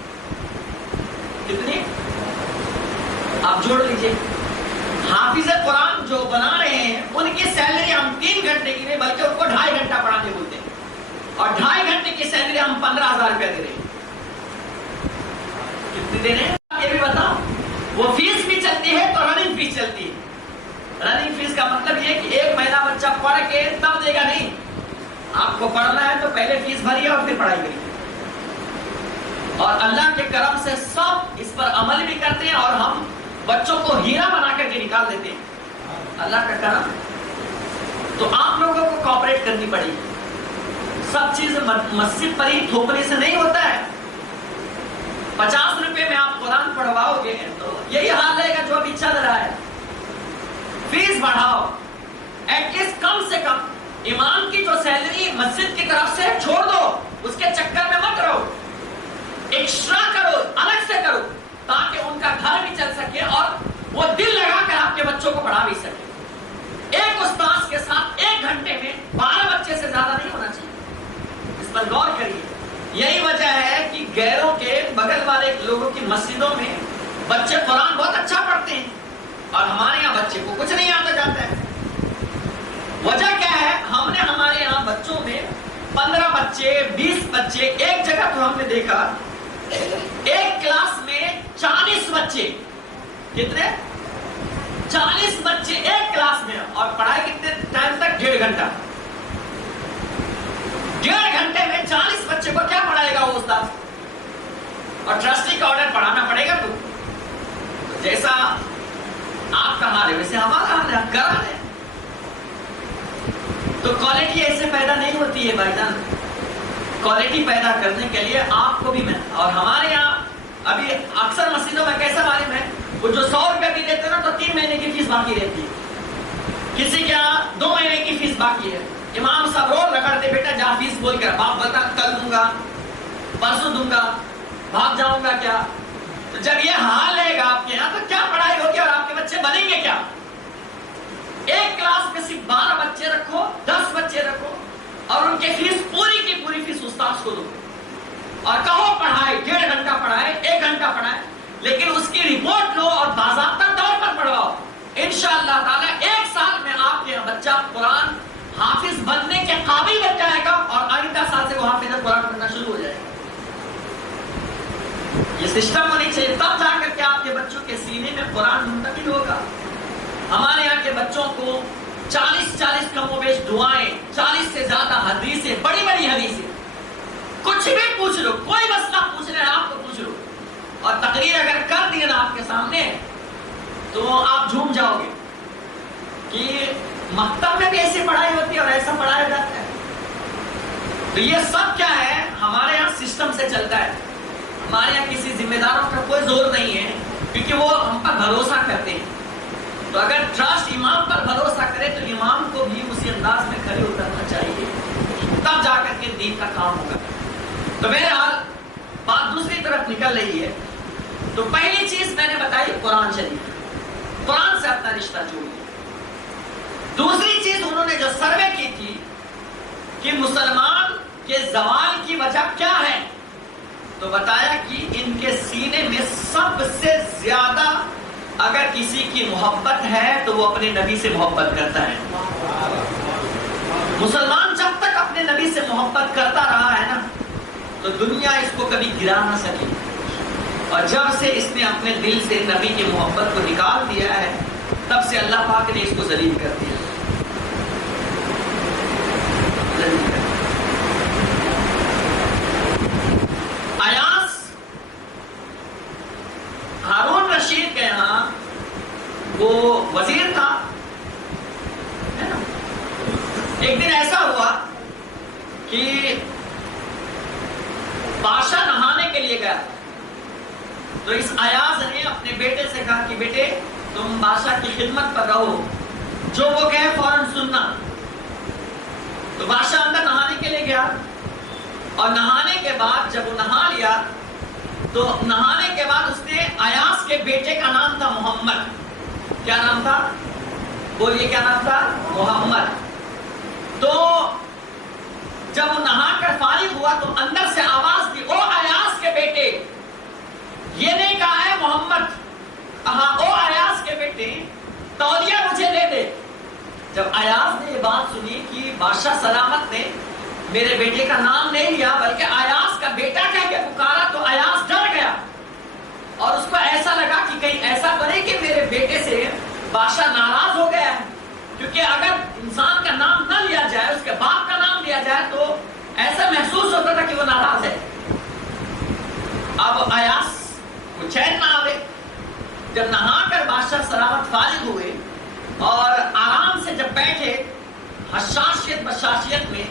کتنی؟ آپ جوڑ لیجئے. حافظ قرآن جو بنا رہے ہیں ان کی سیلری ہم 3 گھنٹے کی نہیں بلکہ ان کو 2.5 گھنٹہ پڑھانے بولتے ہیں، اور 2.5 گھنٹے کی سیلری ہم 15,000 روپیہ دے رہے ہیں. کتنی دے رہے ہیں یہ بھی بتاؤ. وہ فیس بھی چلتی ہے تو رننگ فیس چلتی ہے. رننگ فیس کا مطلب یہ کہ ایک مہینہ بچہ پڑھ کے تب دے گا نہیں، آپ کو پڑھنا ہے تو پہلے فیس بھریے اور پھر پڑھائی کریے. اور اللہ کے کرم سے سب اس پر عمل بھی کرتے ہیں، اور ہم بچوں کو ہیرا بنا کر کے نکال دیتے ہیں. اللہ کا کرم. تو آپ لوگوں کو کوآپریٹ کرنی پڑے گی. سب چیز مسجد پر ہی تھوپنے سے نہیں ہوتا ہے. 50 روپے میں آپ قرآن پڑھواؤ گے تو یہی حال رہے گا جو ابھی چل رہا ہے. فیس بڑھاؤ، ایٹ لیسٹ کم سے کم امام کی جو سیلری مسجد کی طرف سے چھوڑ دو، اس کے چکر میں مت رہو، ایکسٹرا کرو، الگ سے کرو، تاکہ ان کا گھر بھی چل سکے اور وہ دل لگا کر آپ کے بچوں کو پڑھا بھی سکے. ایک استاذ کے ساتھ 1 گھنٹے میں 12 بچے سے زیادہ نہیں ہونا چاہیے. اس پر غور کریے. یہی وجہ ہے کہ غیروں کے بغل والے لوگوں کی مسجدوں میں بچے قرآن بہت اچھا پڑھتے ہیں، اور ہمارے یہاں بچے کو کچھ نہیں آتا جاتا ہے. وجہ کیا ہے؟ ہم نے ہمارے یہاں بچوں میں 15 بچے 20 بچے، ایک جگہ تو ہم نے دیکھا ایک کلاس میں 40 بچے. کتنے؟ 40 بچے ایک کلاس میں، اور پڑھائی کتنے ٹائم تک؟ 1.5 گھنٹہ. 1.5 گھنٹے میں 40 بچے کو کیا پڑھائے گا وہ استاد؟ اور ٹرسٹی کا آرڈر پڑھانا پڑے گا. تو جیسا آپ کا حال ہے ویسے ہمارا حال ہے، کرا ہے. تو کوالٹی ایسے پیدا نہیں ہوتی ہے بھائی جان. کوالٹی پیدا کرنے کے لیے آپ کو بھی محنت. اور ہمارے یہاں ابھی اکثر مسجدوں میں کیسا معلوم ہے، وہ جو 100 روپے بھی دیتے ہیں نا تو 3 مہینے کی فیس باقی رہتی ہے. کسی کے یہاں 2 مہینے کی فیس باقی ہے، امام صاحب روز رگڑتے بیٹا جا فیس بول کر، باپ بتا کل دوں گا، پرسوں دوں گا، بھاگ جاؤں گا کیا؟ تو جب یہ حال رہے گا آپ کے یہاں تو کیا پڑھائی ہوگی اور آپ کے بچے بنیں گے کیا؟ ایک کلاس میں صرف 12 بچے رکھو، 10 بچے رکھو اور ان کی فیس پوری کی پوری فیس استاد کو دو اور کہو پڑھائے 1.5 گھنٹہ پڑھائے، 1 گھنٹہ پڑھائے، لیکن اس کی رپورٹ لو اور باضابطہ طور پر پڑھواؤ۔ انشاءاللہ تعالیٰ 1 سال میں آپ کے بچہ قرآن حافظ بننے کے قابل بن جائے گا اور آئندہ سال سے وہ حافظ قرآن پڑھنا شروع ہو جائے گا۔ یہ سسٹم ہونی چاہیے، تب جا کر کے آپ کے بچوں کے سینے میں قرآن منتقل ہوگا۔ ہمارے یہاں کے بچوں کو 40 کم و بیش دعائیں، 40 سے زیادہ حدیثیں، بڑی بڑی حدیثیں، کچھ بھی پوچھ لو، کوئی مسئلہ پوچھ رہے ہیں آپ کو پوچھ لو، اور تقریر اگر کر دی نا آپ کے سامنے تو آپ جھوم جاؤ گے کہ مکتب میں بھی ایسی پڑھائی ہوتی ہے اور ایسا پڑھایا جاتا ہے۔ تو یہ سب کیا ہے؟ ہمارے یہاں سسٹم سے چلتا ہے، ہمارے یہاں کسی ذمہ داروں کا کوئی زور نہیں ہے کیونکہ وہ ہم پر بھروسہ کرتے ہیں۔ تو اگر ٹرسٹ امام پر بھروسہ کرے تو امام کو بھی اسی انداز میں کھڑے اترنا چاہیے، تب جا کر کے دین کا کام ہوگا۔ تو بہرحال بات دوسری طرف نکل رہی ہے۔ تو پہلی چیز میں نے بتائی قرآن شریف، قرآن سے اپنا رشتہ جوڑیے۔ دوسری چیز انہوں نے جو سروے کی تھی کہ مسلمان کے زوال کی وجہ کیا ہے، تو بتایا کہ ان کے سینے میں سب سے زیادہ اگر کسی کی محبت ہے تو وہ اپنے نبی سے محبت کرتا ہے۔ مسلمان جب تک اپنے نبی سے محبت کرتا رہا ہے نا تو دنیا اس کو کبھی گرا نہ سکی، اور جب سے اس نے اپنے دل سے نبی کی محبت کو نکال دیا ہے تب سے اللہ پاک نے اس کو ذلیل کر دیا۔ ایاس ہارون رشید کے یہاں وہ وزیر تھا، ایک دن ایسا ہوا کہ بادشاہ نہانے کے لیے گیا تو اس ایاز نے اپنے بیٹے سے کہا کہ بیٹے تم بادشاہ کی خدمت پر رہو، جو وہ کہے فوراً سننا۔ تو بادشاہ اندر نہانے کے لیے گیا اور نہانے کے بعد جب وہ نہا لیا تو نہانے کے بعد اس نے ایاز کے بیٹے کا نام تھا محمد۔ کیا نام تھا؟ بولیے کیا نام تھا؟ محمد۔ تو جب وہ نہا کر فارغ ہوا تو اندر سے آواز دی، او ایاز کے بیٹے، یہ نہیں کہا ہے محمد، کہا او ایاز کے بیٹے تولیہ مجھے دے دے۔ جب ایاز نے یہ بات سنی کہ بادشاہ سلامت نے میرے بیٹے کا نام نہیں لیا بلکہ ایاز کا بیٹا کہہ کے پکارا تو ایاز ڈر گیا اور اس کو ایسا لگا کہ کہیں ایسا تو نہیں کہ میرے بیٹے سے بادشاہ ناراض ہو گیا ہے، کیونکہ اگر انسان کا نام نہ لیا جائے، اس کے باپ کا نام لیا جائے تو ایسا محسوس ہوتا تھا کہ وہ ناراض ہے۔ اب ایاز کو چین نہ آوے، جب نہا کر بادشاہ سلامت فارغ ہوئے اور آرام سے جب بیٹھے حشاشیت بشاشیت میں،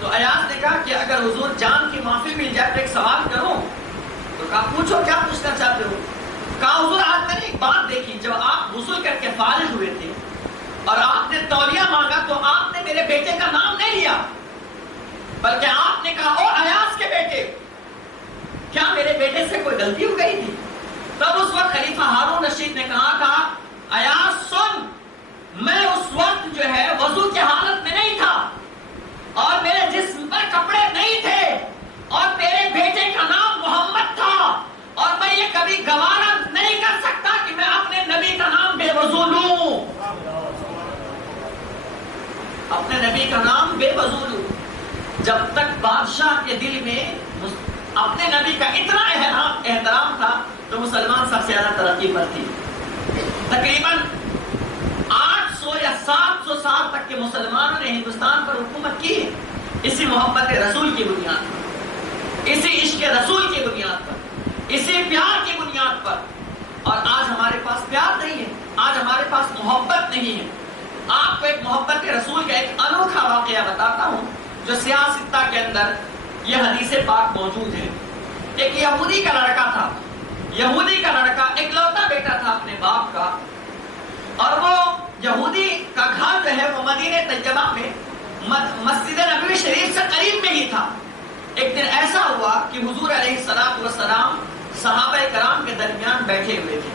تو ایاز نے کہا کہ اگر حضور جان کی معافی مل جائے تو ایک سوال کروں؟ تو کہا پوچھو کیا پوچھنا چاہتے ہو؟ کہا حضور آج میں نے ایک بات دیکھی، جب آپ غسل کر کے فارغ ہوئے تھے اور آپ نے تولیہ مانگا تو آپ نے میرے بیٹے کا نام نہیں لیا بلکہ آپ نے کہا او ایاز کے بیٹے، کیا میرے بیٹے سے کوئی غلطی ہو گئی تھی؟ تب اس وقت خلیفہ ہارون رشید نے کہا ایاز سن، میں اس وقت جو ہے وضو کی حالت میں نہیں تھا اور میرے جسم پر کپڑے نہیں تھے اور میرے بیٹے کا نام محمد تھا، اور میں یہ کبھی گوارا نہیں کر سکتا کہ میں اپنے نبی کا نام بے وضو لوں، اپنے نبی کا نام بے وضو لوں۔ جب تک بادشاہ کے دل میں اپنے نبی کا اتنا احترام تھا تو مسلمان سب سے زیادہ ترقی پر تھی۔ تقریباً 800 یا 700 سال تک کے مسلمانوں نے ہندوستان پر حکومت کی اسی محبت رسول کی بنیاد پر، اسی عشق رسول کی بنیاد پر، اسی پیار کی بنیاد پر۔ اور آج ہمارے پاس پیار نہیں ہے، آج ہمارے پاس محبت نہیں ہے۔ آپ کو ایک محبت رسول کا ایک انوکھا واقعہ بتاتا ہوں جو سیاہ ستہ کے اندر یہ حدیث پاک موجود ہے۔ ایک یہودی کا لڑکا تھا، یہودی کا لڑکا ایک لوتا بیٹا تھا اپنے باپ کا، اور وہ یہودی کا گھر جو ہے وہ مدینہ طیبہ میں مسجد نبوی شریف سے قریب میں ہی تھا. ایک دن ایسا ہوا کہ حضور علیہ السلام صحابہ کرام کے درمیان بیٹھے ہوئے تھے,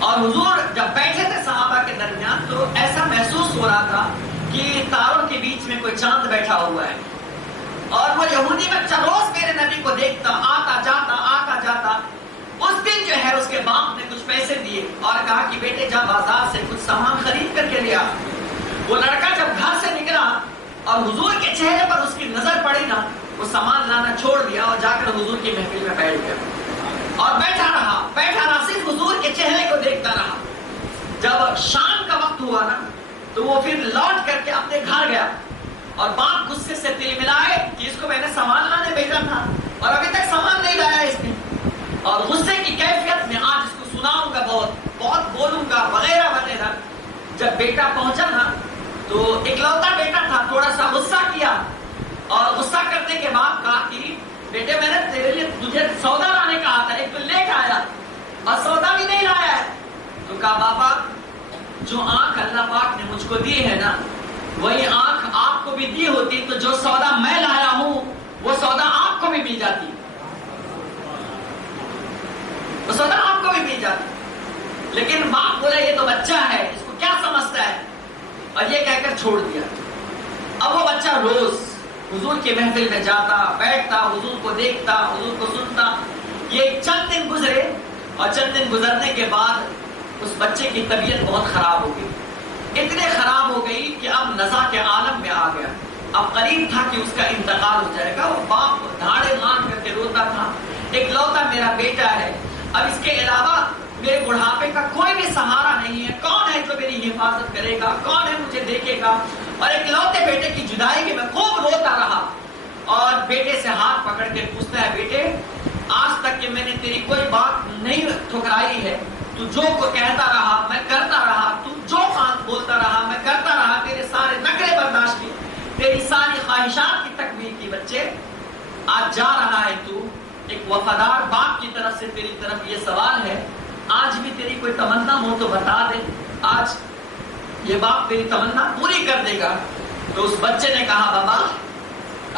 اور حضور جب بیٹھے تھے صحابہ کے درمیان تو ایسا محسوس ہو رہا تھا کہ تاروں کے بیچ میں کوئی چاند بیٹھا ہوا ہے. اور وہ یہودی بچہ روز میرے نبی کو دیکھتا, آتا جاتا. اس دن جو ہے اس کے باپ نے کچھ پیسے دیے اور کہا کہ بیٹے جا بازار سے کچھ سامان خرید کر کے لیا. وہ لڑکا جب گھر سے نکلا اور حضور کے چہرے پر اس کی نظر پڑی نا, وہ سامان لانا چھوڑ دیا اور جا کر حضور کی محفل میں بیٹھ گیا اور بیٹھا رہا, صرف حضور کے چہرے کو دیکھتا رہا. جب شام کا وقت ہوا نا تو وہ پھر لوٹ کر کے اپنے گھر گیا, اور باپ غصے سے تل ملائے کہ اس کو میں نے سامان لانے بھیجا تھا اور ابھی تک سامان نہیں لایا اس نے. اور غصے کی کیفیت میں آج اس کو سناؤں گا, بہت بولوں گا وغیرہ وغیرہ. جب بیٹا پہنچا نا تو اکلوتا بیٹا تھا, تھوڑا سا غصہ کیا اور غصہ کرنے کے بعد کہا کہ بیٹے میں نے تیرے لیے تجھے سودا لانے کہا تھا, ایک تو لے کے آیا اور سودا بھی نہیں لایا ہے. تو کہا بابا جو آنکھ اللہ پاک نے مجھ کو دی ہے نا وہی آنکھ آپ کو بھی دی ہوتی تو جو سودا میں لایا ہوں وہ سودا آپ کو بھی مل جاتی, وہ سودا آپ کو بھی مل جاتی. لیکن باپ بولا یہ تو بچہ ہے, اس کو کیا سمجھتا ہے, اور یہ کہہ کر چھوڑ دیا. اب وہ بچہ روز حضور کی محفل میں جاتا, بیٹھتا, حضور کو دیکھتا, حضور کو سنتا. یہ چند دن گزرے اور چند دن گزرنے کے بعد اس بچے کی طبیعت بہت خراب ہو گئی, اتنے خراب ہو گئی کہ اب نزا کے عالم میں آ گیا. اب قریب تھا کہ اس کا انتقال ہو جائے گا. وہ باپ دھاڑے مان کر کے روتا تھا, ایک لوتا میرا بیٹا ہے, اب اس کے علاوہ میرے بڑھاپے کا کوئی بھی سہارا نہیں ہے, کون ہے جو میری حفاظت کرے گا, کون ہے مجھے دیکھے گا. اور ایک لوتے بیٹے کی جدائی میں خوب روتا رہا اور بیٹے سے ہاتھ پکڑ کے پوچھتا ہے بیٹے آج تک کہ میں نے تیری کوئی بات نہیں ٹھکرائی ہے, تو جو کو کہتا رہا میں کرتا رہا, تو جو بات بولتا رہا میں کرتا رہا, تیرے سارے نخرے برداشت کی, تیری ساری خواہشات کی تکمیل کی. بچے آج جا رہا ہے تو ایک وفادار باپ کی طرف سے تیری طرف یہ سوال ہے, آج بھی تیری کوئی تمنا ہو تو بتا دے, آج یہ باپ تیری تمنا پوری کر دے گا. تو اس بچے نے کہا بابا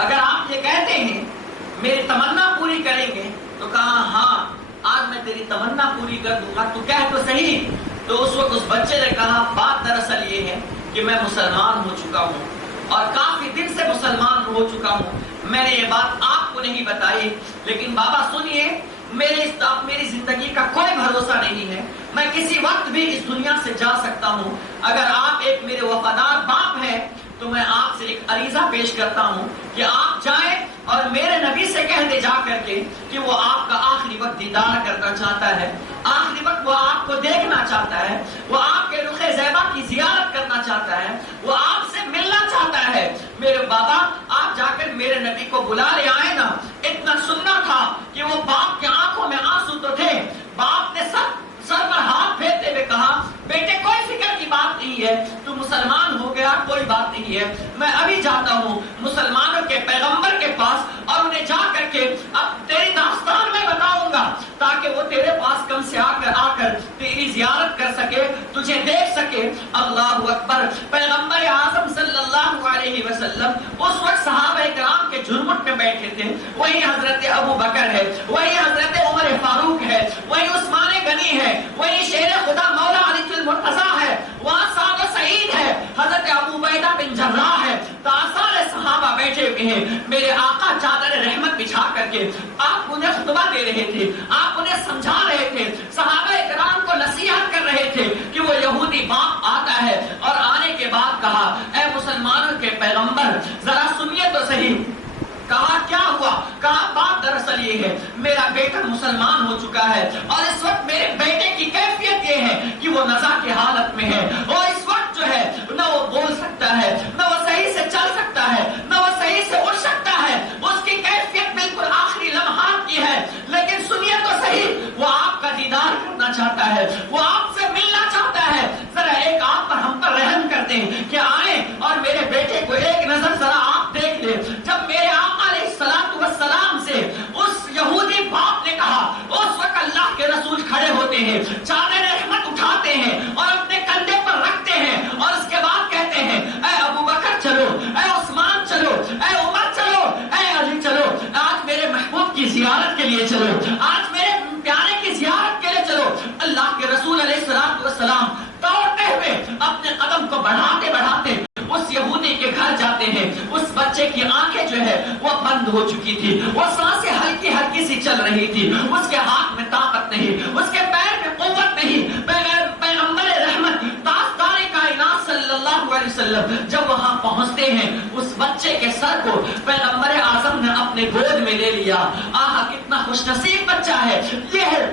اگر آپ یہ کہتے ہیں میری تمنا پوری کریں گے, تو کہا ہاں آج میں تیری تمنا پوری کر دوں گا, تو کہہ تو صحیح. تو اس وقت اس بچے نے کہا بات دراصل یہ ہے کہ میں مسلمان ہو چکا ہوں اور کافی دن سے مسلمان ہو چکا ہوں. میں نے یہ بات آپ کو نہیں بتائی, لیکن بابا سنیے میری زندگی کا کوئی بھروسہ نہیں ہے, میں کسی وقت بھی اس دنیا سے جا سکتا ہوں. اگر آپ ایک میرے وفادار باپ ہیں تو میں آپ سے ایک عریضہ پیش کرتا ہوں کہ آپ جائیں اور میرے نبی سے کہہ دے جا کر کے کہ وہ آپ کا آخری وقت دیدار کرنا چاہتا ہے, آخری وقت وہ آپ کو دیکھنا چاہتا ہے, وہ آپ کے رخ زیبا کی زیارت کرنا چاہتا ہے, وہ آپ سے ملنا چاہتا ہے. میرے بابا آپ جا کر میرے نبی کو بلا لے آئے نا. اتنا سننا تھا کہ وہ باپ کی آنکھوں میں آنسو تو تھے. باپ نے سر پر ہاتھ پھیرتے ہوئے کہا بیٹے کوئی فکر کی بات نہیں ہے, تو مسلمان ہو گیا کوئی بات نہیں ہے, میں ابھی جاتا ہوں مسلمانوں کے پیغمبر کے پاس اور انہیں جا کر کے اب تیری داستان میں بتاؤں گا تاکہ وہ تیرے پاس کم سے آ کر تیری زیارت کر سکے, تجھے دیکھ سکے. اللہ اکبر. پیغمبر اعظم صلی اللہ علیہ وسلم اس وقت صحابہ کرام کے جھرمٹ میں بیٹھے تھے. وہی حضرت ابو بکر ہے, وہی حضرت عمر فاروق ہے, وہی عثمان غنی ہے, وہی شیر خدا مولا علی المرتضیٰ ہے, وہاں سعد و سعید ہے, حضرت ابو عبیدہ بن جراح ہے. سارے صحابہ بیٹھے ہوئے ہیں. میرے آقا چادر رحمت بچھا کر کے آپ انہیں خطبہ دے رہے تھے, آپ انہیں سمجھا رہے تھے, صحابہ کرام کو نصیحت کر رہے تھے کہ وہ یہودی باپ آتا ہے. اور آنے کے بعد کہا اے مسلمانوں کے پیغمبر ذرا سنیے تو صحیح. کہا کیا ہوا؟ کہا بات دراصل یہ ہے میرا بیٹا مسلمان ہو چکا ہے اور اس وقت میرے بیٹے کی کیفیت یہ ہے کہ وہ نزا کی حالت میں ہے, اور اس وقت جو ہے نہ وہ بول سکتا ہے, نہ وہ صحیح سے چل سکتا ہے, نہ وہ صحیح سے اٹھ سکتا ہے. اس کی کیفیت بالکل آخری لمحات کی ہے. لیکن سنیے تو صحیح وہ آپ کا دیدار کرنا چاہتا ہے, وہ آپ سے ملنا چاہتا ہے. ذرا ایک آپ پر ہم پر رحم کرتے ہیں کہ آئیں اور میرے بیٹے کو ایک نظر ذرا آپ دیکھ لیں. جب میرے آقا علیہ السلام سے اس یہودی باپ نے کہا اس وقت اللہ کے رسول کھڑے ہوتے ہیں, چادر رحمت اٹھاتے ہیں اور اپنے کندھے پر رکھتے ہیں چلو، اے عثمان چلو، اے عمر چلو، اے علی چلو، آج میرے محبوب کی زیارت کے لیے چلو، آج میرے پیارے کی زیارت کے لیے چلو۔ اللہ کے رسول علیہ الصلوۃ والسلام دوڑتے ہوئے اپنے قدم کو بڑھاتے بڑھاتے اس یہودی کے گھر جاتے ہیں۔ اس بچے کی آنکھیں جو ہے وہ بند ہو چکی تھی، وہ سانسیں ہلکی ہلکی سی چل رہی تھی، اس کے ہاتھ میں طاقت نہیں، اس کے پیر میں قوت نہیں۔ پیغمبر رحمت تاجدار کائنات صلی اللہ علیہ وسلم جب وہاں پہنچتے ہیں، اس بچے کے سر کو پیغمبر اعظم نے اپنے گود میں لے لیا۔ آہا کتنا خوش نصیب بچہ ہے، یہ ہے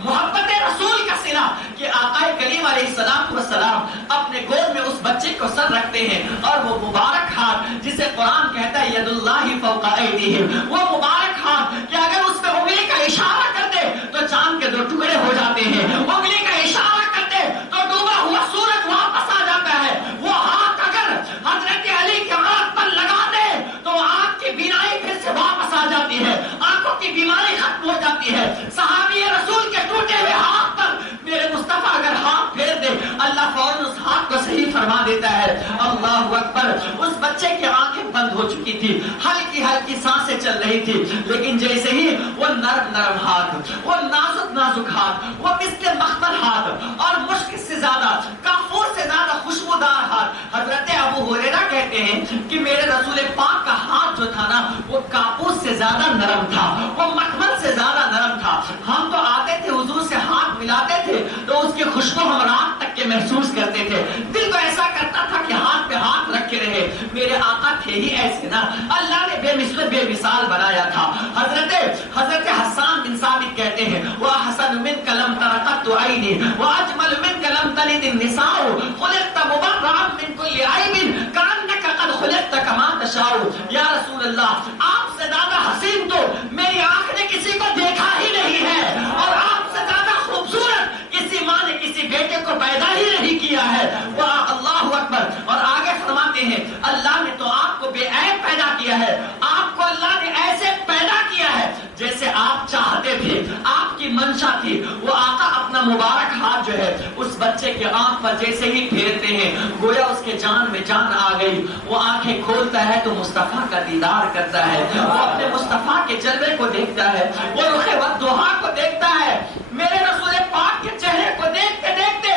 محبت رسول کا صلہ کہ آقا کریم علیہ السلام والسلام اپنے گود میں اس بچے کو سر رکھتے ہیں، اور وہ مبارک ہاتھ جسے قرآن کہتا ہے ید اللہ فوق ایدیہم، وہ مبارک ہاتھ کہ اگر اس پہ انگلی کا اشارہ کر دے تو چاند کے 2 ٹکڑے ہو جاتے ہیں، انگلی کا اشارہ کر دے تو ڈوبا ہوا سورج واپس آ جاتا ہے۔ وہ ہاتھ اگر حضرت علی کے آنکھ پر لگا دے تو آنکھ کی بینائی پھر سے واپس آ جاتی ہے، آنکھوں کی بیماری ختم ہو جاتی ہے۔ صحابی رسول کے ٹوٹے ہوئے ہاتھ پر میرے مصطفیٰ اگر ہاتھ پھیر دے، اللہ فوراً اس ہاتھ کو صحیح فرما دیتا ہے۔ اللہ اکبر۔ اس بچے کی آنکھیں بند ہو چکی تھی، ہلکی ہلکی سانسیں چل رہی تھی، لیکن جیسے ہی وہ نرم نرم ہاتھ، وہ نازک نازک ہاتھ، وہ مثل مخمل ہاتھ اور مشک سے زیادہ، کافور سے زیادہ خوشبودار ہاتھ، حضرت ابو ہریرہ کہتے ہیں کہ میرے رسول پاک کا ہاتھ جو تھا نا وہ کاپوس سے زیادہ نرم تھا، وہ مخمل سے زیادہ نرم تھا۔ ہم تو آتے تھے حضور سے ہاتھ ملاتے تھے تو اس کی خوشبو ہم رات تک کے محسوس کرتے تھے، دل تو ایسا کرتا تھا کہ ہاتھ پہ ہاتھ رکھے رہے۔ میرے آقا تھے ہی ایسے نا، اللہ نے بے مثل بے مثال بنایا تھا۔ حضرت حسان بن ثابت کہتے ہیں وَأَحْسَنُ مِنْكَ لَمْ تَرَ قَطُّ عَيْنِي وَأَجْمَلُ مِنْكَ لَمْ تَلِدِ النِّسَاءُ خُلِقْتَ مُبَرَّأً مِنْ كُلِّ عَيْبٍ كَأَنَّكَ قَدْ خُلِقْتَ كَمَا تَشَاءُ۔ یا رسول اللہ، آپ سے زیادہ حسین تو میری آنکھ نے کسی کو دیکھا ہی نہیں ہے، اور آپ سے زیادہ خوبصورت کسی ماں نے کسی بیٹے کو پیدا ہی نہیں کیا ہے۔ واہ اللہ اکبر۔ اور آگے فرماتے ہیں اللہ نے تو آپ کو بے عیب پیدا کیا ہے، آپ کو اللہ نے ایسے پیدا کیا ہے جیسے آپ چاہتے تھے، آپ کی منشا تھی۔ وہ آقا اپنا مبارک ہاتھ جو ہے اس بچے کے آنکھ پر جیسے ہی پھیرتے ہیں گویا اس کے جان میں جان آ گئی۔ وہ آنکھیں کھولتا ہے تو مصطفیٰ کا دیدار کرتا ہے، وہ اپنے مصطفیٰ کے جلوے کو دیکھتا ہے، وہ رخ والضحیٰ کو دیکھتا ہے، میرے رسول پاک کے چہرے کو دیکھتے دیکھتے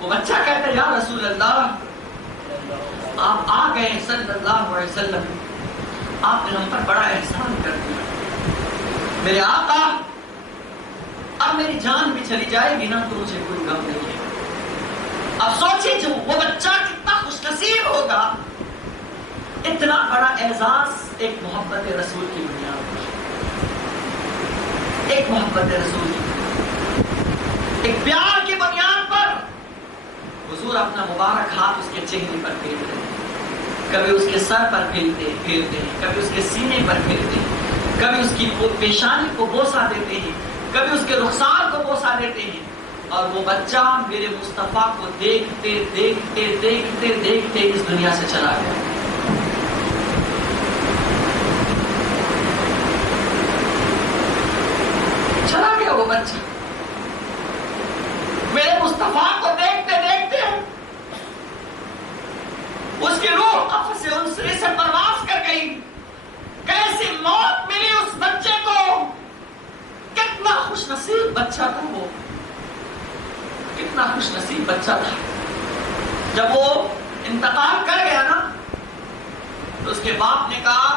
وہ بچہ کہتا ہے یا رسول اللہ آپ آ گئے صلی اللہ علیہ وسلم، آپ نے ہم پر بڑا احسان کر دیا۔ میرے آقا اب میری جان بھی چلی جائے گی نا تو مجھے کوئی غم نہیں ہے۔ اب سوچیے جو وہ بچہ کتنا خوش نصیب ہوگا، اتنا بڑا اعزاز ایک محبت رسول کی بنیاد پر، ایک محبت رسول کی ایک پیار کی بنیاد پر حضور اپنا مبارک ہاتھ اس کے چہرے پر پھیرتے ہیں، کبھی اس کے سر پر پھیرتے ہیں، کبھی اس کے سینے پر پھیرتے ہیں، کبھی اس کی پیشانی کو بوسہ دیتے ہیں، کبھی اس کے رخسار کو بوسہ دیتے ہیں، اور وہ بچہ میرے مصطفیٰ کو دیکھتے دیکھتے دیکھتے دیکھتے اس دنیا سے چلا گیا۔ چلا گیا وہ بچہ میرے مصطفیٰ کو دیکھتے دیکھتے، اس کی روح قفس انصری سے پرواز کر گئی۔ کیسی موت ملی اس بچے کو، کتنا خوش نصیب بچہ تھا وہ، کتنا خوش نصیب بچہ تھا۔ جب وہ انتقال کر گیا نا تو اس کے باپ نے کہا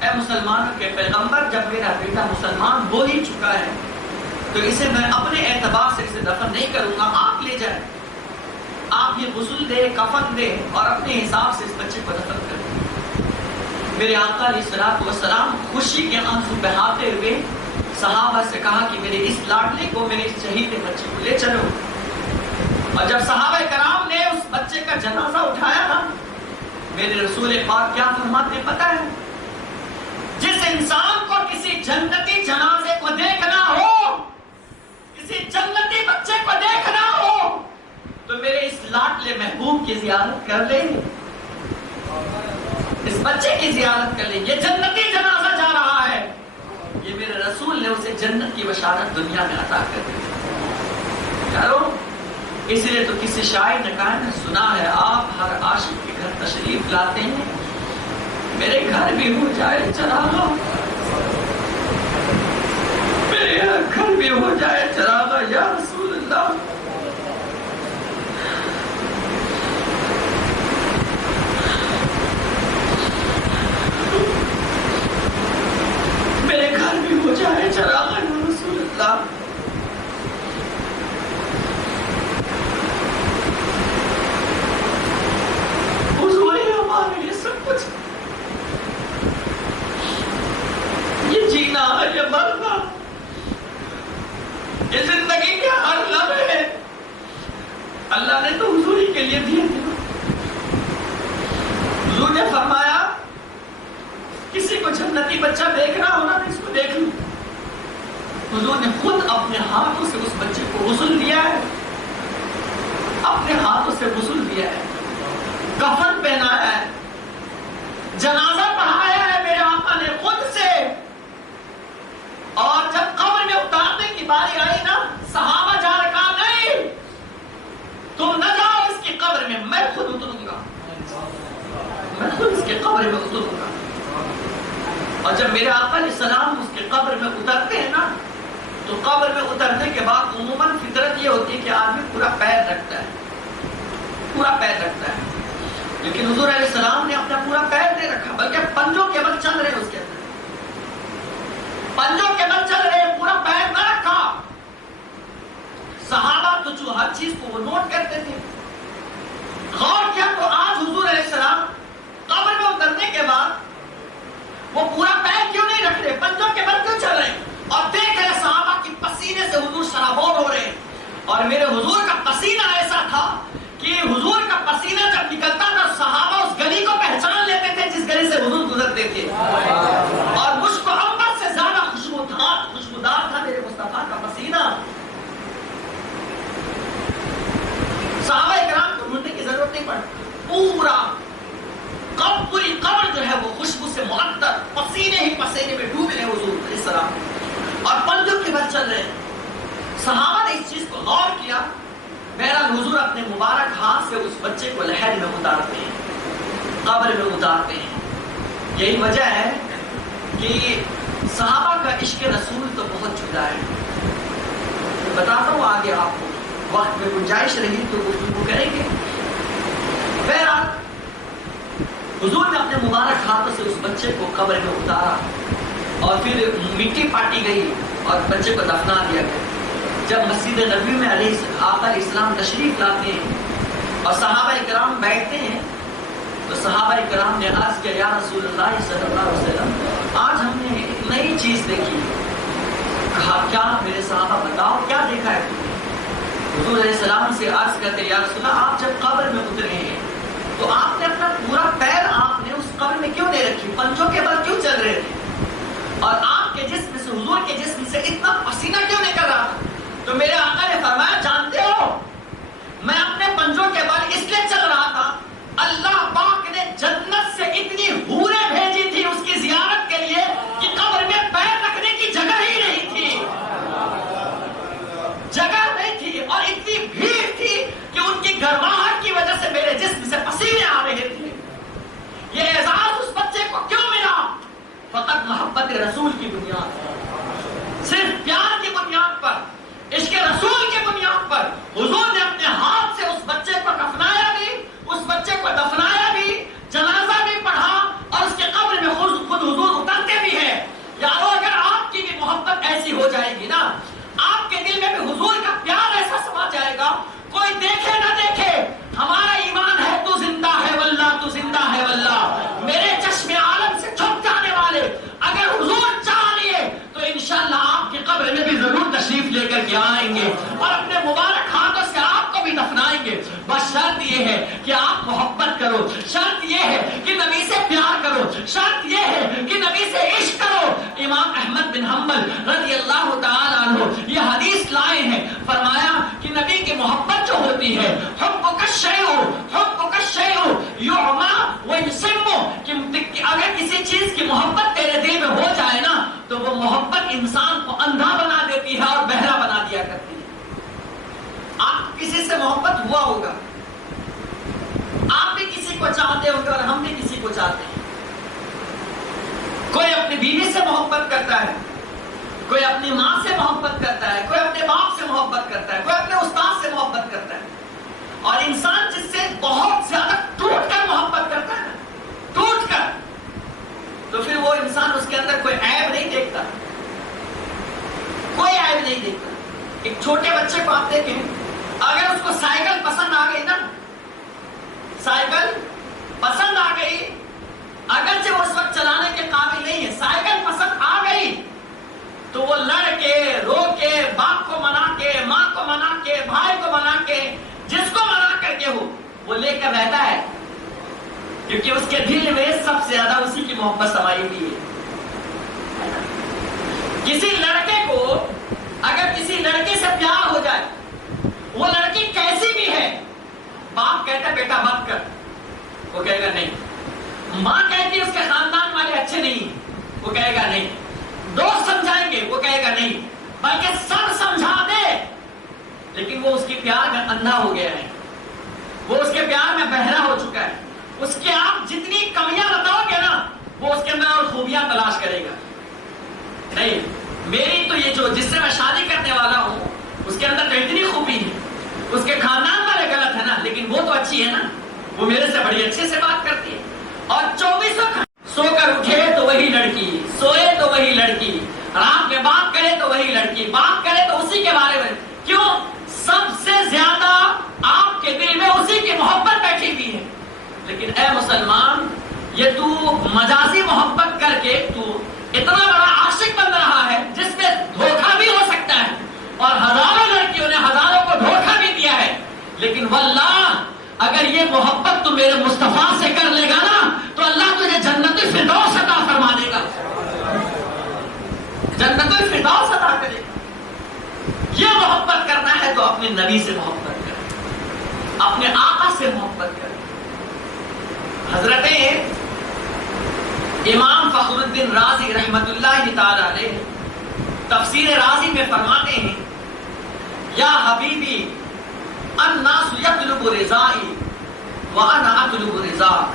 اے مسلمانوں کے پیغمبر، جب میرا بیٹا مسلمان ہو ہی چکا ہے تو اسے میں اپنے اعتبار سے اسے دفن نہیں کروں گا، آپ لے جائیں، آپ یہ غسل دے، کفن دے اور اپنے حساب سے اس بچے کو دفن کر دیں۔ میرے آقا علیہ الصلوۃ والسلام خوشی کے آنسو بہاتے ہوئے صحابہ سے کہا کہ میرے اس لاڈلے کو، میرے اس شہید بچے کو لے چلو۔ اور جب صحابہ کرام نے اس بچے کا جنازہ اٹھایا نا، میرے رسول پاک کیا فرماتے پتہ ہے؟ جس انسان کو کسی جنتی جنازے کو دیکھنا ہو، کسی جنتی بچے کو دیکھنا ہو تو میرے اس لاڈلے محبوب کی زیارت کر لیں، اس بچے کی زیارت کر لیں، یہ جنتی جنازہ جا رہا ہے، یہ میرے رسول نے اسے جنت کی بشارت دنیا میں عطا کر دی۔ یارو اس لیے تو کسی شاعر نے کہا ہے، سنا ہے آپ ہر عاشق کے گھر تشریف لاتے ہیں، میرے گھر بھی ہو جائے چراغا، میرے گھر بھی ہو جائے چراغا یا رسول اللہ۔ میرے گھر بھی ہو جائے چراغا یا رسول اللہ۔ حضور ہمارے لیے سب کچھ، یہ جینا ہے، یہ مرنا، یہ زندگی کے ہر لمحے اللہ نے تو حضور ہی کے لیے دیے تھے۔ حضور نے فرمایا کسی کو جنتی بچہ دیکھ رہا ہونا تو اس کو دیکھ لوں۔ حضور نے خود اپنے ہاتھوں سے اس بچے کو غسل دیا ہے، اپنے ہاتھوں سے غسل دیا ہے، کفن پہنایا ہے، جنازہ پڑھایا ہے میرے آقا نے خود سے۔ اور جب قبر میں اتارنے کی باری آئی نا، صحابہ جا رہے، کہا نہیں تم نہ جاؤ اس کی قبر میں خود اتروں گا، میں خود اس کی قبر میں اتروں گا۔ اور جب میرے آقا علیہ السلام اس کے قبر میں اترتے ہیں نا، تو قبر میں اترنے کے بعد عموماً فطرت یہ ہوتی ہے کہ آدمی پورا پیر رکھتا ہے، پورا پیر رکھتا ہے، لیکن حضور علیہ السلام نے اپنا پورا پیر نہیں رکھا، بلکہ پنجوں کے بل چل رہے ہیں، اس کے اندر پنجوں کے بل چل رہے ہیں، پورا پیر نہ رکھا۔ صحابہ تو جو ہر چیز کو وہ نوٹ کرتے تھے، غور کیا تو آج حضور علیہ السلام قبر میں اترنے کے بعد وہ پورا پیر کیوں نہیں رکھ رہے، پنجوں کے بل کیوں چل رہے ہیں؟ اور دیکھ رہے صحابہ کی پسینے سے حضور شرابور ہو رہے ہیں، اور میرے حضور کا پسینہ ایسا تھا کہ حضور کا پسینہ جب نکلتا تھا صحابہ اس گلی کو پہچان لیتے تھے جس گلی سے حضور گزرتے تھے، اور مشک و عنبر سے زیادہ خوشبودار تھا میرے مصطفیٰ کا پسینہ۔ صحابہ اکرام کو ڈھونڈنے کی ضرورت نہیں پڑتی، پوری قبر جو ہے وہ خوشبو سے معطر، پسینے ہی پسینے میں ڈوبے ہیں حضور علیہ السلام، اور پنجوں کے بل چل رہے ہیں۔ صحابہ نے اس چیز کو غور کیا، بہرحال حضور اپنے مبارک ہاتھ سے اس بچے کو لحد میں اتارتے ہیں، قبر میں اتارتے ہیں۔ یہی وجہ ہے کہ صحابہ کا عشق رسول تو بہت جدا ہے، بتاتا ہوں آگے آپ کو، وقت میں گنجائش رہی تو گفتگو کریں گے۔ بہرحال حضور نے اپنے مبارک ہاتھوں سے اس بچے کو قبر میں اتارا، اور پھر مٹی پاٹی گئی اور بچے کو دفنا دیا گیا۔ جب مسجد نبوی میں آقا علیہ السلام تشریف لاتے ہیں اور صحابہ اکرام بیٹھتے ہیں، تو صحابہ اکرام نے عرض کیا، یا رسول اللہ صلی اللہ علیہ وسلم آج ہم نے ایک نئی چیز دیکھی۔ کہا کیا؟ میرے صحابہ بتاؤ کیا دیکھا ہے تم نے؟ حضور علیہ السلام سے عرض کرتے، یا رسول اللہ آپ جب قبر میں اترے ہیں تو آپ نے اپنا پورا پیر آپ نے اس قبر میں کیوں نہیں رکھی، پنجوں کے بل کیوں چل رہے تھے، اور آپ کے جسم سے، حضور کے جسم سے اتنا پسینہ کیوں نکل رہا تھا؟ تو میرے آقا نے فرمایا، جانتے ہو میں اپنے پنجوں کے بل اس لیے چل رہا تھا، اللہ پاک نے جنت سے اتنی حوریں بھیجی تھی اس کی زیارت کے لیے کہ قبر میں پیر رکھنے کی جگہ ہی نہیں تھی، جگہ نہیں تھی، اور اتنی بھیڑ تھی کہ ان کی گرماہٹ کی وجہ سے میرے جسم سے پسینے آ رہے تھے۔ یہ اعزاز اس بچے کو کیوں ملا؟ فقط محبت رسول کی بنیاد، صرف پیار کی بنیاد پر، عشق رسول کی بنیاد پر حضور نے اپنے ہاتھ سے اس بچے کو کفنایا بھی، اس بچے کو دفنایا بھی، جنازہ بھی پڑھا، اور اس کے قبر میں خود حضور اترتے بھی ہیں۔ یارو اگر آپ کی بھی محبت ایسی ہو جائے گی نا، آپ کے دل میں بھی حضور کا پیار ایسا سما جائے گا، کوئی دیکھے نہ دیکھے ہمارا ایمان ہے تو زندہ ہے واللہ، تو زندہ ہے واللہ، میرے چشم عالم سے چھپ جانے والے اگر حضور چاہ لیے تو انشاءاللہ آپ کی قبر میں بھی ضرور تشریف لے کر کے آئیں گے، اور اپنے مبارک ہاتھوں سے آپ کو بھی دفنائیں گے۔ بس شرط یہ ہے کہ آپ محبت کرو، شرط یہ ہے کہ نبی سے پیار کرو، شرط یہ ہے کہ نبی سے عشق کرو۔ امام احمد بن حنبل رضی اللہ تعالی عنہ یہ حدیث لائے ہیں، فرمایا کہ نبی کی محبت جو ہوتی ہے، حبک الشیء یعمی ویسم، کہ اگر کسی چیز کی محبت تیرے دل میں ہو جائے نا تو وہ محبت انسان کو اندھا بنا دیتی ہے اور بہرا بنا دیا کرتی ہے۔ آپ کسی سے محبت ہوا ہوگا، آپ بھی کسی کو چاہتے ہوں گے اور ہم بھی کسی کو چاہتے ہیں. کوئی اپنی بیوی سے محبت کرتا ہے، کوئی اپنی ماں سے محبت کرتا ہے، کوئی اپنے باپ سے محبت کرتا ہے، کوئی اپنے استاد سے محبت کرتا ہے. اور انسان جس سے بہت زیادہ ٹوٹ کر محبت کرتا ہے، ٹوٹ کر، تو پھر وہ انسان اس کے اندر کوئی عیب نہیں دیکھتا، کوئی عیب نہیں دیکھتا. ایک چھوٹے بچے کو آپ دیکھیں، اگر اس کو سائیکل پسند آ گئی نا، سائیکل پسند آ گئی، اگرچہ وہ اس وقت چلانے کے قابل نہیں ہے، سائیکل پسند آ گئی تو وہ لڑ کے رو کے باپ کو منا کے ماں کو منا کے بھائی کو منا کے جس کو منا کر کے ہو وہ لے کر رہتا ہے، کیونکہ اس کے دل میں سب سے زیادہ اسی کی محبت سمائی ہوئی ہے. کسی لڑکے کو اگر کسی لڑکے سے پیار ہو جائے، وہ لڑکی کیسی بھی ہے، باپ کہتا ہے بیٹا مت کر، وہ کہے گا نہیں. ماں کہتی ہے اس کے خاندان والے اچھے نہیں، وہ کہے گا نہیں. دوست سمجھائیں گے، وہ کہے گا نہیں، بلکہ سب سمجھا دے، لیکن وہ اس کے پیار میں اندھا ہو گیا ہے، وہ اس کے پیار میں بہرا ہو چکا ہے. اس کے آپ جتنی کمیاں بتاؤ گے نا، وہ اس کے اندر اور خوبیاں تلاش کرے گا. نہیں، میری تو یہ جو جس سے میں شادی کرنے والا ہوں اس کے اندر تو اتنی خوبی ہے، اس کے خاندان والے غلط ہے نا، لیکن وہ تو اچھی ہے نا، وہ میرے سے بڑی اچھے سے بات کرتی ہے. اور 24 سو کر اٹھے تو وہی لڑکی، سوئے تو وہی لڑکی، رات میں بات کرے تو وہی لڑکی، بات کرے تو اسی کے بارے میں. کیوں؟ سب سے زیادہ آپ کے دل میں اسی کی محبت بیٹھی ہوئی ہے. لیکن اے مسلمان، یہ تو مجازی محبت کر کے تو اتنا بڑا عاشق بن رہا ہے جس میں دھوکہ بھی ہو سکتا ہے، اور ہزاروں لڑکیوں نے ہزاروں کو دھوکہ بھی دیا ہے. لیکن واللہ اگر یہ محبت تو میرے مصطفیٰ سے کر لے گا نا تو اللہ تجھے جنت الفردوس عطا فرما دے گا، جنت الفردوس عطا کرے گا. یہ محبت کرنا ہے تو اپنے نبی سے محبت کر، اپنے آقا سے محبت کر. حضرت امام فخر الدین رازی رحمت اللہ تعالی علیہ تفسیر رازی میں فرماتے ہیں، یا حبیبی الناس یطلب رضائی وانا اطلب رضاک.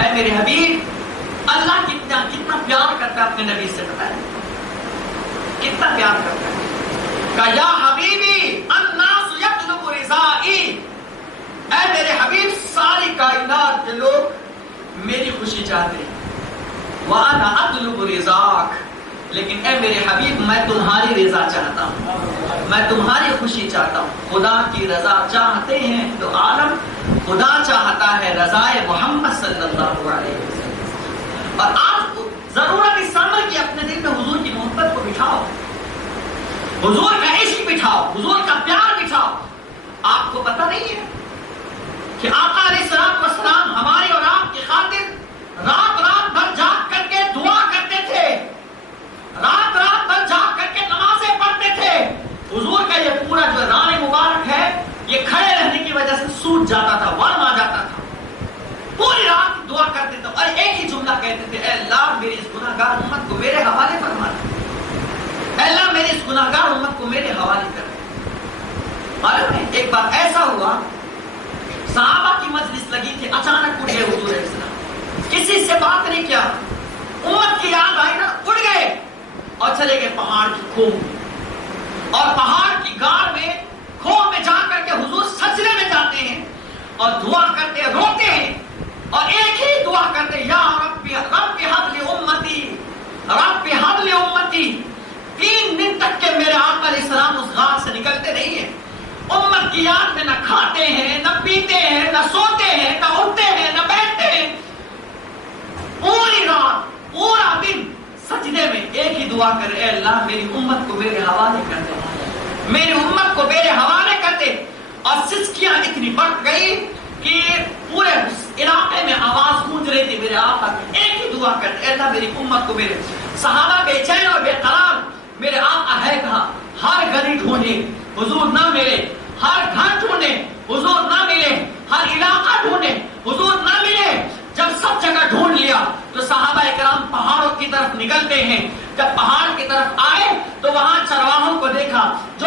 اے میرے حبیب، اللہ کتنا پیار کرتا ہے اپنے نبی سے، پتہ ہے کتنا پیار کرتا ہے. کہ یا حبیبی الناس یطلب رضائی، اے میرے حبیب ساری کائنات کے لوگ میری خوشی چاہتے ہیں، وانا اطلب رضاک، لیکن اے میرے حبیب میں تمہاری رضا چاہتا ہوں، میں تمہاری خوشی چاہتا ہوں. خدا کی رضا چاہتے ہیں تو عالم، خدا چاہتا ہے رضائے محمد صلی اللہ علیہ وسلم. اور آپ ضرورت اس عمل کی اپنے دل میں حضور کی محبت کو بٹھاؤ، حضور کا عشق بٹھاؤ، حضور کا پیار بٹھاؤ. آپ کو پتہ نہیں ہے کہ آقا علیہ الصلوۃ والسلام ہماری اور آپ کی خاطر رات رات بھر جاگ کر کے دعا کرتے تھے، رات رات بھر جاگ کر کے نمازیں پڑھتے تھے. حضور کا یہ پورا جو ران مبارک ہے یہ کھڑے رہنے کی وجہ سے سوج جاتا تھا، ورم آ جاتا تھا. پوری رات دعا کرتے تھے اور ایک ہی جملہ کہتے تھے، اے اللہ میری اس گناہگار امت کو میرے حوالے فرما دے، اے اللہ میری اس گناہگار امت کو میرے حوالے کر دے. معلوم ہے ایک بار ایسا ہوا، صحابہ کی مجلس لگی تھی، اچانک اٹھ گئے حضور علیہ السلام، کسی سے بات نہیں کیا، امت کی یاد آئی نا، اٹھ گئے اور چلے گئے پہاڑ کی کھو میں. اور پہاڑ کی گاڑ میں کھو میں جا کر کے حضور سجدے میں جاتے ہیں اور دعا کرتے ہیں، روتے ہیں اور ایک ہی دعا کرتے ہیں، یا رب حب لی امتی، رب حب لی امتی. 3 دن تک کے میرے آقا علیہ السلام اس غار سے نکلتے نہیں ہیں. امت کی یاد میں نہ کھاتے ہیں، نہ پیتے ہیں، نہ سوتے ہیں، نہ اٹھتے ہیں، نہ بیٹھتے ہیں. پوری رات پورا دن سجدے میں ایک ہی دعا کر، اے اللہ میری امت کو میرے حوالے کر دے، میری امت کو میرے حوالے کر دے. اور سسکیاں اتنی بڑھ گئی کہ پورے علاقے میں آواز گونج رہی تھی میرے آقا کی، ایک ہی دعا کر، اے اللہ میری امت کو میرے. صحابہ بے چین اور بے قرار، میرے آقا ہے کہاں؟ ہر گلی ڈھونڈے حضور نہ ملے، ہر گھر ڈھونڈے حضور نہ ملے، ہر علاقہ ڈھونڈے حضور نہ ملے. جب سب جگہ ڈھونڈ لیا تو صحابہ اکرام پہاڑوں کی طرف نکلتے ہیں. جب پہاڑ کی طرف آئے تو وہاں چرواہوں کو دیکھا جو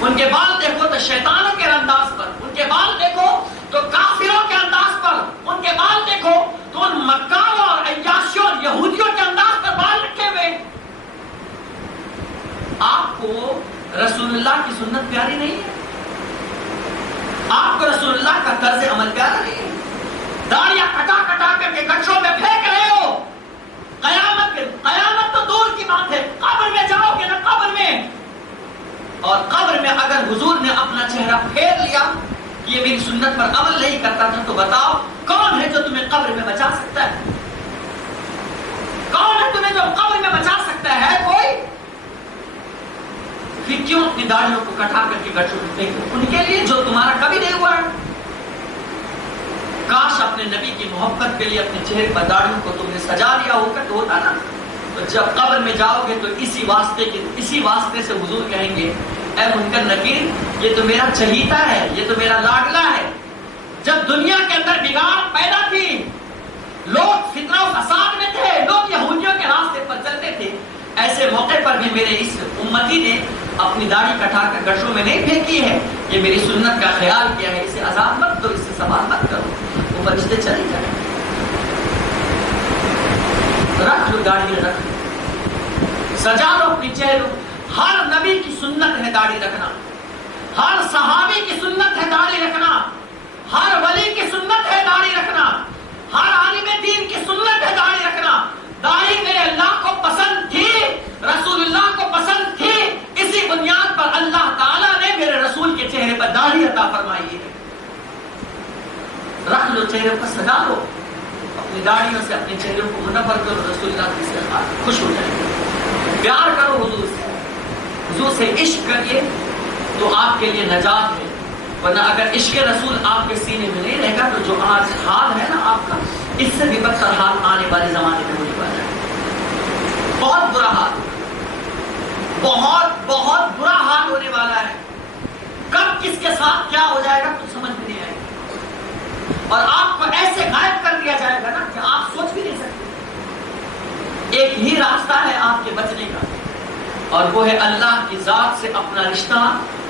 ان کے بال دیکھو تو شیطانوں کے انداز پر، ان کے بال دیکھو تو کافروں کے انداز پر، ان کے بال دیکھو تو ان مکاروں اور عیاشیوں اور یہودیوں کے انداز پر بال رکھے ہوئے۔ آپ کو رسول اللہ کی سنت پیاری نہیں ہے؟ آپ کو رسول اللہ کا طرز عمل پیارا نہیں ہے؟ داڑیاں کٹا کٹا کر کے گچھوں میں پھینک رہے ہو۔ قیامت تو دور کی بات ہے، قبر میں جاؤ گے نا، قبر میں، اور قبر میں اگر حضور نے اپنا چہرہ پھیر لیا کہ یہ میری سنت پر عمل نہیں کرتا تھا، تو بتاؤ کون ہے جو تمہیں قبر میں بچا سکتا ہے؟ کون ہے تمہیں جو قبر میں بچا سکتا ہے؟ کوئی؟ پھر کیوں اپنی داڑھیوں کو کٹا کر کے گچھوں میں پھینکو؟ ان کے لیے جو تمہارا کبھی نہیں ہوا ہے۔ کاش اپنے نبی کی محبت کے لیے اپنے چہرے پر داڑھیوں کو تم نے سجا لیا ہوگا تو ہوتا نا۔ تو جب قبر میں جاؤ گے تو اسی واسطے سے حضور کہیں گے، اے منکر نکیر، یہ تو میرا چہیتا ہے، یہ تو میرا لاڈلا ہے۔ جب دنیا کے اندر بگاڑ پیدا تھی، لوگ فتنہ و فساد میں تھے، لوگ یہودیوں کے راستے پر چلتے تھے، ایسے موقع پر بھی میرے اس امتی نے اپنی داڑھی کٹا کر گٹروں میں نہیں پھینکی ہے، یہ میری سنت کا خیال کیا ہے، اسے عذاب مت دو، اسے سوال مت کرو، وہ فرشتے چلے جائیں۔ رکھ لو داڑھی، رکھ لو، سجا لو اپنی چہروں۔ ہر نبی کی سنت ہے داڑھی رکھنا، ہر صحابی کی سنت ہے داڑھی رکھنا، ہر ولی کی سنت ہے داڑھی رکھنا، ہر عالم دین کی سنت ہے داڑھی رکھنا۔ داڑھی میرے اللہ کو پسند تھی، رسول اللہ کو پسند تھی، اسی بنیاد پر اللہ تعالیٰ نے میرے رسول کے چہرے پر داڑھی عطا فرمائی ہے۔ رکھ لو، چہرے پر سجا لو، اپنی داڑھیوں سے اپنے چہروں کو منور کرو، رسول اللہ کی سے خوش ہو جائیں۔ پیار کرو حضور سے، حضور سے عشق کریے تو آپ کے لیے نجات ہے، ورنہ اگر عشق رسول آپ کے سینے میں نہیں رہے گا تو جو آج حال ہے نا آپ کا، اس سے بھی بدتر حال آنے والے زمانے میں ہونے والا ہے۔ بہت برا حال، بہت برا حال ہونے والا ہے۔ کب کس کے ساتھ کیا ہو جائے گا کچھ سمجھ میں نہیں آئے گا، اور آپ کو ایسے غائب کر دیا جائے گا نا کہ آپ سوچ بھی نہیں سکتے۔ ایک ہی راستہ ہے آپ کے بچنے کا، اور وہ ہے اللہ کی ذات سے اپنا رشتہ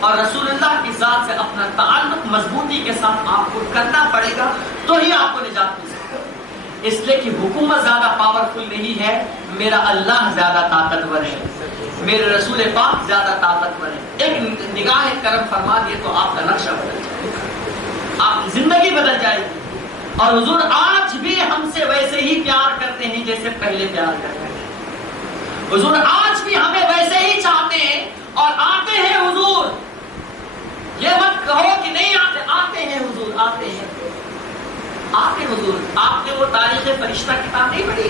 اور رسول اللہ کی ذات سے اپنا تعلق مضبوطی کے ساتھ آپ کو کرنا پڑے گا، تو ہی آپ کو نجات مل سکتا ہے۔ اس لیے کہ حکومت زیادہ پاورفل نہیں ہے، میرا اللہ زیادہ طاقتور ہے، میرے رسول پاک زیادہ طاقتور ہے۔ ایک نگاہ کرم فرما دیے تو آپ کا نقشہ بدل جائے گا، آپ کی زندگی بدل جائے گی۔ اور حضور آج بھی ہم سے ویسے ہی پیار کرتے ہیں جیسے پہلے پیار کرتے ہیں۔ حضور آج بھی ہمیں ویسے ہی چاہتے ہیں اور آتے ہیں حضور۔ یہ مت کہو کہ نہیں آتے، آتے ہیں حضور، آتے ہیں، آتے حضور۔ آپ نے وہ تاریخ فرشتہ کتاب نہیں پڑھی؟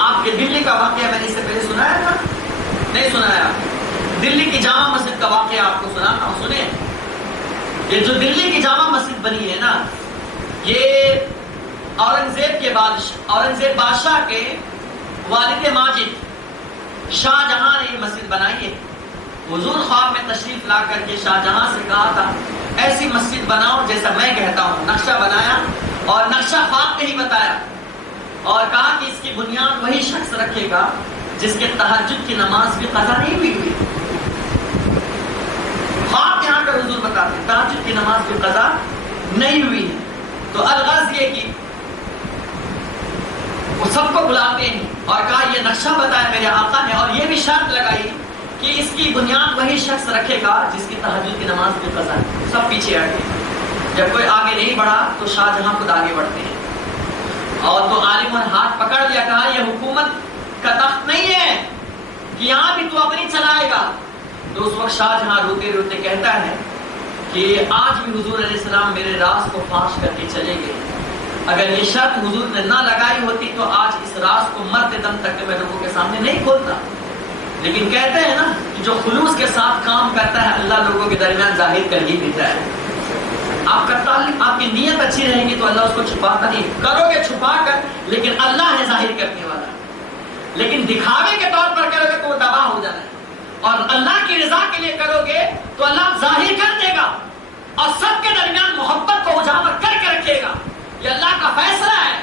آپ کے دلی کا واقعہ میں نے اس سے پہلے سنایا تھا؟ نہیں سنایا؟ دلی کی جامع مسجد کا واقعہ آپ کو سناتا ہوں، سنیں۔ یہ جو دلی کی جامع مسجد بنی ہے نا، یہ اورنگزیب بادشاہ کے والد ماجد شاہ جہاں نے یہ مسجد بنائی ہے۔ حضور خواب میں تشریف لا کر کے شاہ جہاں سے کہا تھا ایسی مسجد بناؤ جیسا میں کہتا ہوں، نقشہ بنایا اور نقشہ خواب میں ہی بتایا، اور کہا کہ اس کی بنیاد وہی شخص رکھے گا جس کے تہجد کی نماز بھی قضا نہیں ہوئی۔ خواب یہاں کر حضور بتاتے ہیں تہجد کی نماز بھی قضا نہیں ہوئی ہے۔ تو الغرض یہ کہ وہ سب کو بلاتے ہیں اور کہا یہ نقشہ بتایا میرے آقا نے، اور یہ بھی شرط لگائی کہ اس کی بنیاد وہی شخص رکھے گا جس کی تہجد کی نماز بھی قضا ہے۔ سب پیچھے ہٹے، جب کوئی آگے نہیں بڑھا تو شاہ جہاں خود آگے بڑھتے ہیں، اور تو عالموں نے ہاتھ پکڑ لیا، کہا یہ حکومت کا تخت نہیں ہے کہ یہاں بھی تو اپنی چلائے گا۔ تو اس وقت شاہ جہاں روتے روتے کہتا ہے کہ آج بھی حضور علیہ السلام میرے راز کو فاش کر کے چلے گئے، اگر یہ شرط حضور نے نہ لگائی ہوتی تو آج اس راز کو مرتے دم تک میں لوگوں کے سامنے نہیں کھولتا۔ لیکن کہتے ہیں نا کہ جو خلوص کے ساتھ کام کرتا ہے اللہ لوگوں کے درمیان ظاہر کر ہی دیتا ہے۔ آپ کا تعلق، آپ کی نیت اچھی رہے گی تو اللہ اس کو چھپاتا نہیں، کرو گے چھپا کر لیکن اللہ ہے ظاہر کرنے والا، لیکن دکھاوے کے طور پر کرو گے تو وہ تباہ ہو جانا ہے، اور اللہ کی رضا کے لیے کرو گے تو اللہ ظاہر کر دے گا اور سب کے درمیان محبت کو اجاگر کر کے رکھے گا، یہ اللہ کا فیصلہ ہے۔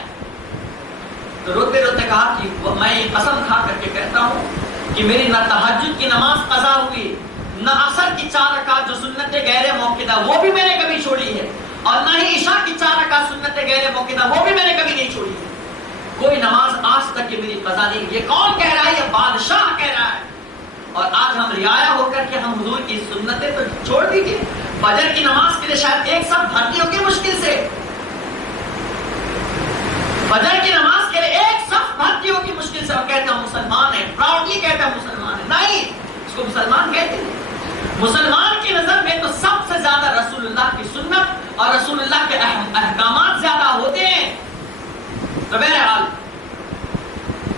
تو روتے روتے کہا کہ میں قسم کھا کر کے کہتا ہوں کہ میری نہ تہجد کی نماز قضا ہوئی، نہ عصر کی 4 رکعت جو سنت غیر موقدہ وہ بھی میں نے کبھی چھوڑی ہے، اور نہ ہی عشاء کی 4 رکعت سنت غیر موقدہ وہ بھی میں نے کبھی نہیں چھوڑی ہے۔ کوئی نماز آج تک یہ میری قضا نہیں۔ یہ کون کہہ رہا ہے؟ یہ بادشاہ کہہ رہا ہے۔ اور آج ہم رعایا ہو کر کے ہم حضور کی سنتیں تو چھوڑ دیجیے۔ فجر کی نماز کے لیے شاید ایک صف بھرتی ہوگی مشکل سے، فجر کی نماز کے لیے ایک صف بھرتی ہوگی مشکل سے، اور کہتے ہیں مسلمان ہیں، پراؤڈلی کہتے ہیں مسلمان ہیں۔ نہیں، اس کو مسلمان کہتے ہیں۔ مسلمان کی نظر میں تو سب سے زیادہ رسول اللہ کی سنت اور رسول اللہ کے احکامات زیادہ ہوتے ہیں۔ تو بہرحال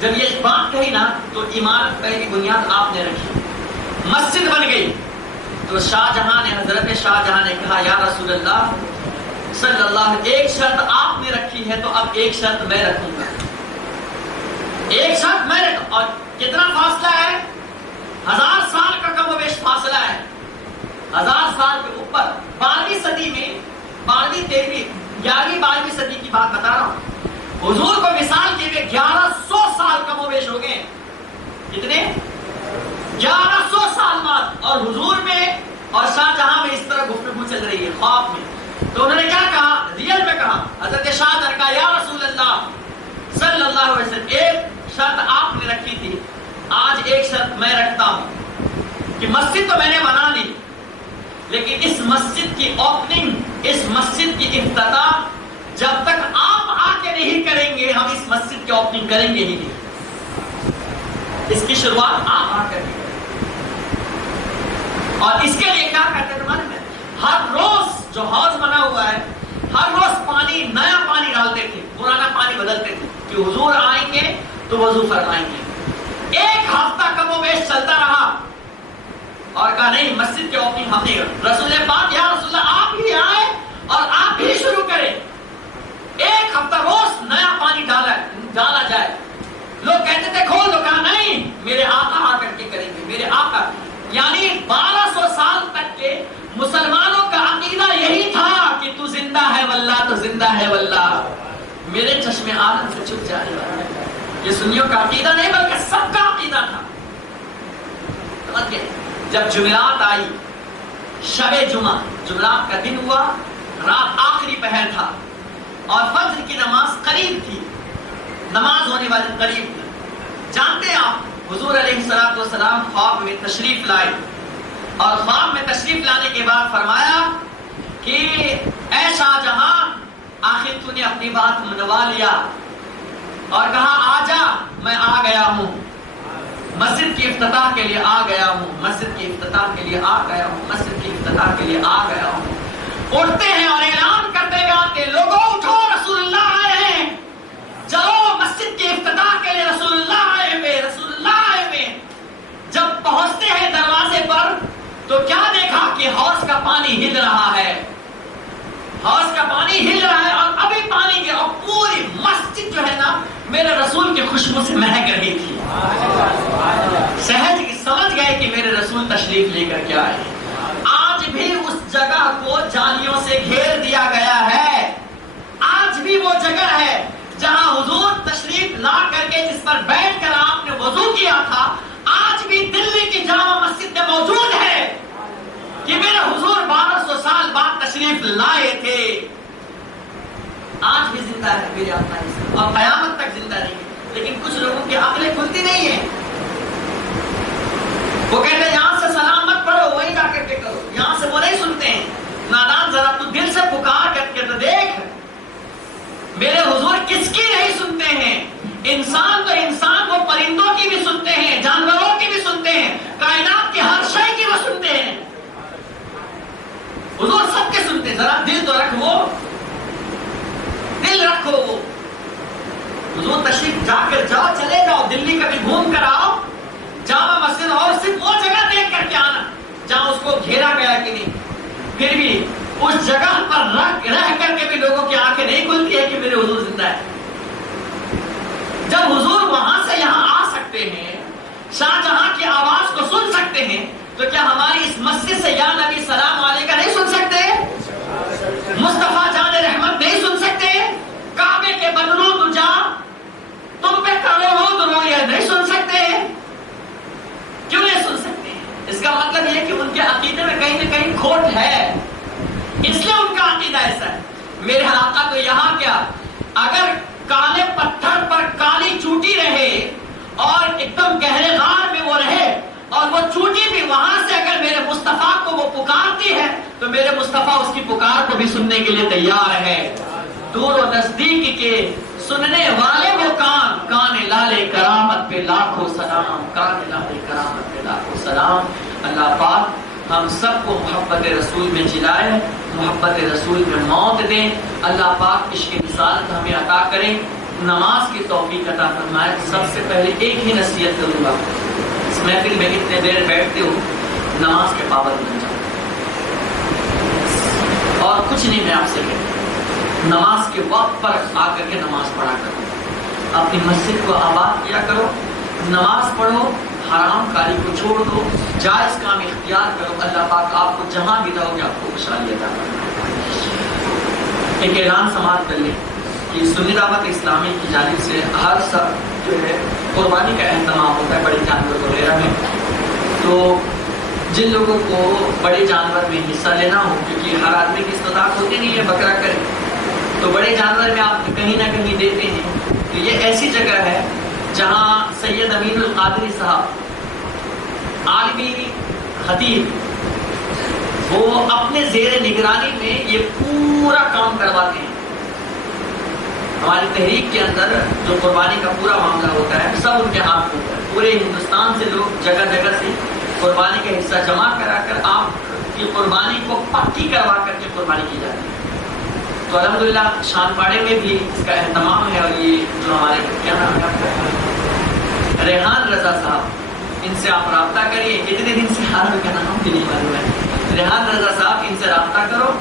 جب یہ بات کہی نا تو عمارت پہلی بنیاد آپ نے رکھی، مسجد بن گئی، تو شاہ جہاں نے، حضرت شاہ جہاں نے کہا یا رسول اللہ صلی اللہ، ایک شرط آپ نے رکھی ہے تو اب ایک شرط میں رکھوں گا، ایک شرط میں رکھوں۔ اور کتنا فاصلہ ہے؟ 1000 سال کا کم و بیش فاصلہ ہے، 1000 سال کے اوپر۔ 12ویں صدی میں، 12ویں 13ویں 11ویں 12ویں صدی کی بات بتا رہا ہوں، حضور کو مثال کے لیے 1100 سال کم و بیش ہو گئے۔ کتنے؟ 1100 سال بعد، اور حضور میں اور شاہ جہاں میں اس طرح گفتگو چل رہی ہے خواب میں۔ تو انہوں نے کیا کہا؟ ریئل میں کہا، حضرت شاہ نے کہا یا رسول اللہ صلی اللہ علیہ وسلم، ایک شرط آپ نے رکھی تھی، آج ایک شرط میں رکھتا ہوں کہ مسجد تو میں نے بنا لی، لیکن اس مسجد کی اوپننگ، اس مسجد کی افتتاح جب تک آپ آ کے نہیں کریں گے، ہم اس مسجد کی اوپننگ کریں گے ہی نہیں۔ اس کی شروعات آپ آ کر کے، اور اس کے لیے کیا کرتے ہیں معلوم ہے؟ ہر روز جو حوض بنا ہوا ہے، ہر روز پانی، نیا پانی ڈالتے تھے، پرانا پانی بدلتے تھے کہ حضور آئیں گے تو وضو فرمائیں گے۔ ایک ہفتہ کم و بیش چلتا رہا، اور کہا نہیں مسجد کی اوپننگ ہم نہیں کریں۔ رسول پاک یا رسول اللہ آپ ہی آئے اور آپ ہی شروع کریں، ایک ہفتہ روز نیا پانی ڈالا جائے۔ لوگ کہتے تھے کھول دو، کہا نہیں میرے آقا آ کر کے کریں گے، میرے آقا۔ یعنی 1200 سال تک کے مسلمانوں کا عقیدہ یہی تھا کہ تو زندہ ہے واللہ، تو زندہ ہے واللہ، میرے چشم عالم سے چھپ جائے گا۔ یہ سنیوں کا عقیدہ نہیں بلکہ سب کا عقیدہ تھا۔ سمجھ گئے؟ جب جمعرات آئی، شب جمعہ، جمعرات کا دن ہوا، رات آخری پہر تھا، اور فجر کی نماز قریب تھی، نماز ہونے والی قریب تھی۔ جانتے ہیں آپ حضور علیہ السلام خواب میں تشریف لائے، اور خواب میں تشریف لانے کے بعد فرمایا کہ اے شاہ جہاں، آخر تو نے اپنی بات منوا لیا، اور کہا آجا، میں آ گیا ہوں، مسجد کی افتتاح کے لیے آ گیا ہوں، مسجد کی افتتاح کے لیے آ گیا ہوں، مسجد کی افتتاح کے لیے آ گیا ہوں۔ اٹھتے ہیں اور اعلان کرتے گاتے، لوگوں اٹھو رسول اللہ آئے ہیں، چلو مسجد کی افتتاح کے لیے رسول اللہ آئے ہوئے، رسول اللہ آئے ہوئے۔ جب پہنچتے ہیں دروازے پر تو کیا دیکھا کہ حوض کا پانی ہل رہا ہے، حوض کا پانی ہل رہا ہے، اور ابھی پانی کے، اور پوری مسجد جو ہے نا میرے رسول کی خوشبو سے مہک رہی تھی۔ سہج سمجھ گئے کہ میرے رسول تشریف لے کر کے آئے۔ آج بھی اس جگہ کو جالیوں سے گھیر دیا گیا ہے، آج بھی وہ جگہ ہے جہاں حضور تشریف لا کر کے جس پر بیٹھ کر آپ نے وضو کیا تھا، آج بھی دلی کی جامع مسجد میں موجود ہے کہ میرے حضور 1200 سال بعد تشریف لائے تھے۔ آج بھی زندہ ہے میرے آقا، اور قیامت تک زندہ رہے گی۔ لیکن کچھ لوگوں کی عقلیں کھلتی نہیں ہیں، وہ کہتے ہیں یہاں سے سلام مت پڑھو، وہیں جا کر کے کرو، یہاں سے وہ نہیں سنتے ہیں۔ نادان، ذرا تو دل سے پکار کر کے تو دیکھ، میرے حضور کس کی نہیں سنتے ہیں؟ انسان تو انسان، وہ پرندوں کی بھی سنتے ہیں، جانوروں کی بھی سنتے ہیں، کائنات کی ہر شے کی وہ سنتے ہیں، حضور سب کے سنتے ہیں۔ ذرا دل تو رکھو، دل رکھو۔ وہ حضور تشریف جا کر جاؤ، چلے جاؤ، دلی کبھی گھوم کر آؤ، جامع مسجد، اور صرف وہ جگہ دیکھ کر کے آنا جہاں اس کو گھیرا گیا کہ نہیں، پھر بھی اس جگہ پر رہ کر کے بھی لوگوں کی آنکھیں نہیں کھلتی ہے کہ میرے حضور زندہ ہے۔ جب حضور وہاں سے یہاں آ سکتے ہیں، شاہ جہاں کی آواز کو سن سکتے ہیں، تو کیا ہماری اس مسجد سے یا نبی سلام علیکہ نہیں سن سکتے؟ مصطفیٰ جان رحمت نہیں سن سکتے؟ کعبے کے بنو دجا تم پہ کروڑوں درود نہیں سن سکتے؟ کیوں نہیں سن سکتے؟ اس کا مطلب یہ کہ ان کے عقیدے میں کہیں نہ کہیں کھوٹ ہے، اس لیے ان کا عقیدہ ایسا ہے۔ میرے حلقہ تو یہاں کیا، اگر کالے پتھر پر کالی چوٹی رہے اور ایک دم گہرے غار میں وہ رہے اور وہ چوٹی بھی وہاں سے اگر میرے مصطفیٰ کو وہ پکارتی ہے تو میرے مصطفیٰ اس کی پکار کو بھی سننے کے لیے تیار ہے۔ دور و نزدیک کے سننے والے وہ کان لالے کرامت پہ لاکھوں سلام، کان لالے کرامت پہ لاکھوں سلام۔ اللہ پاک ہم سب کو محبت رسول میں جلائے، محبت رسول میں موت دیں۔ اللہ پاک عشق رسالت ہمیں عطا کریں، نماز کی توفیق عطا فرمائے۔ سب سے پہلے ایک ہی نصیحت کروں گا، اس محفل میں اتنے دیر بیٹھتے ہو، نماز کے پابند بن جاؤ، اور کچھ نہیں میں آپ سے کہتا، نماز کے وقت پر آ کر کے نماز پڑھا کرو، اپنی مسجد کو آباد کیا کرو، نماز پڑھو، حرام کاری کو چھوڑ دو، جائز کام اختیار کرو۔ اللہ پاک آپ کو جہاں بھی رہو گے آپ کو خوشحالی عطا فرمائے۔ ایک اعلان سماعت کر لیں کہ سنی دعوت اسلامی کی جانب سے ہر سال جو ہے قربانی کا اہتمام ہوتا ہے بڑے جانور وغیرہ میں، تو جن لوگوں کو بڑے جانور میں حصہ لینا ہو، کیونکہ ہر آدمی کی استطاعت ہوتی نہیں ہے بکرا کرے، تو بڑے جانور میں آپ کہیں نہ کہیں دیتے ہیں، تو یہ ایسی جگہ ہے جہاں سید امین القادری صاحب عالمی خطیب وہ اپنے زیر نگرانی میں یہ پورا کام کرواتے ہیں۔ ہماری تحریک کے اندر جو قربانی کا پورا معاملہ ہوتا ہے سب ان کے ہاتھ میں ہوتا ہے، پورے ہندوستان سے لوگ جگہ جگہ سے قربانی کا حصہ جمع کرا کر آپ کی قربانی کو پکی کروا کر کے قربانی کی جاتی ہے۔ تو الحمدللہ شان پاڑے میں بھی اس کا اہتمام ہے، اور یہ جو ہمارے کیا نام ہے آپ کا، ریحان رضا صاحب، ان سے آپ رابطہ کریے، کتنے دن سے ان کا نام بھی نہیں معلوم ہے، ریحان رضا صاحب، ان سے رابطہ کرو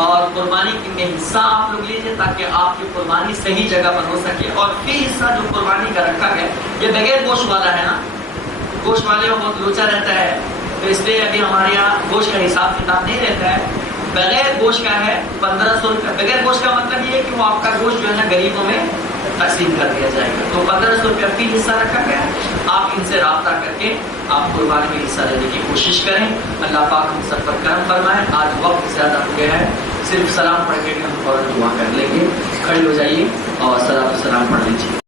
اور قربانی میں حصہ آپ لوگ لیجیے تاکہ آپ کی قربانی صحیح جگہ پر ہو سکے۔ اور فی حصہ جو قربانی کا رکھا گیا یہ بغیر گوشت والا ہے نا، گوشت والے میں بہت لوچا رہتا ہے، تو اس لیے ابھی ہمارے یہاں گوشت کا حساب کتاب نہیں رہتا ہے، بغیر گوشت کا ہے 1500 روپیہ۔ بغیر گوشت کا مطلب یہ ہے کہ وہ آپ کا گوشت جو ہے نا غریبوں میں تقسیم کر دیا جائے گا، تو 1500 روپیہ فی حصہ رکھا گیا ہے۔ آپ ان سے رابطہ کر کے آپ قربانی میں حصہ لینے کی کوشش کریں۔ اللہ پاک ہم سب پر کرم فرمائے۔ آج وقت زیادہ ہو گیا ہے، صرف سلام پڑھ کے ہم فوراً دعا کر لیں گے۔ کھڑے ہو جائیے اور سلام پڑھ لیجیے۔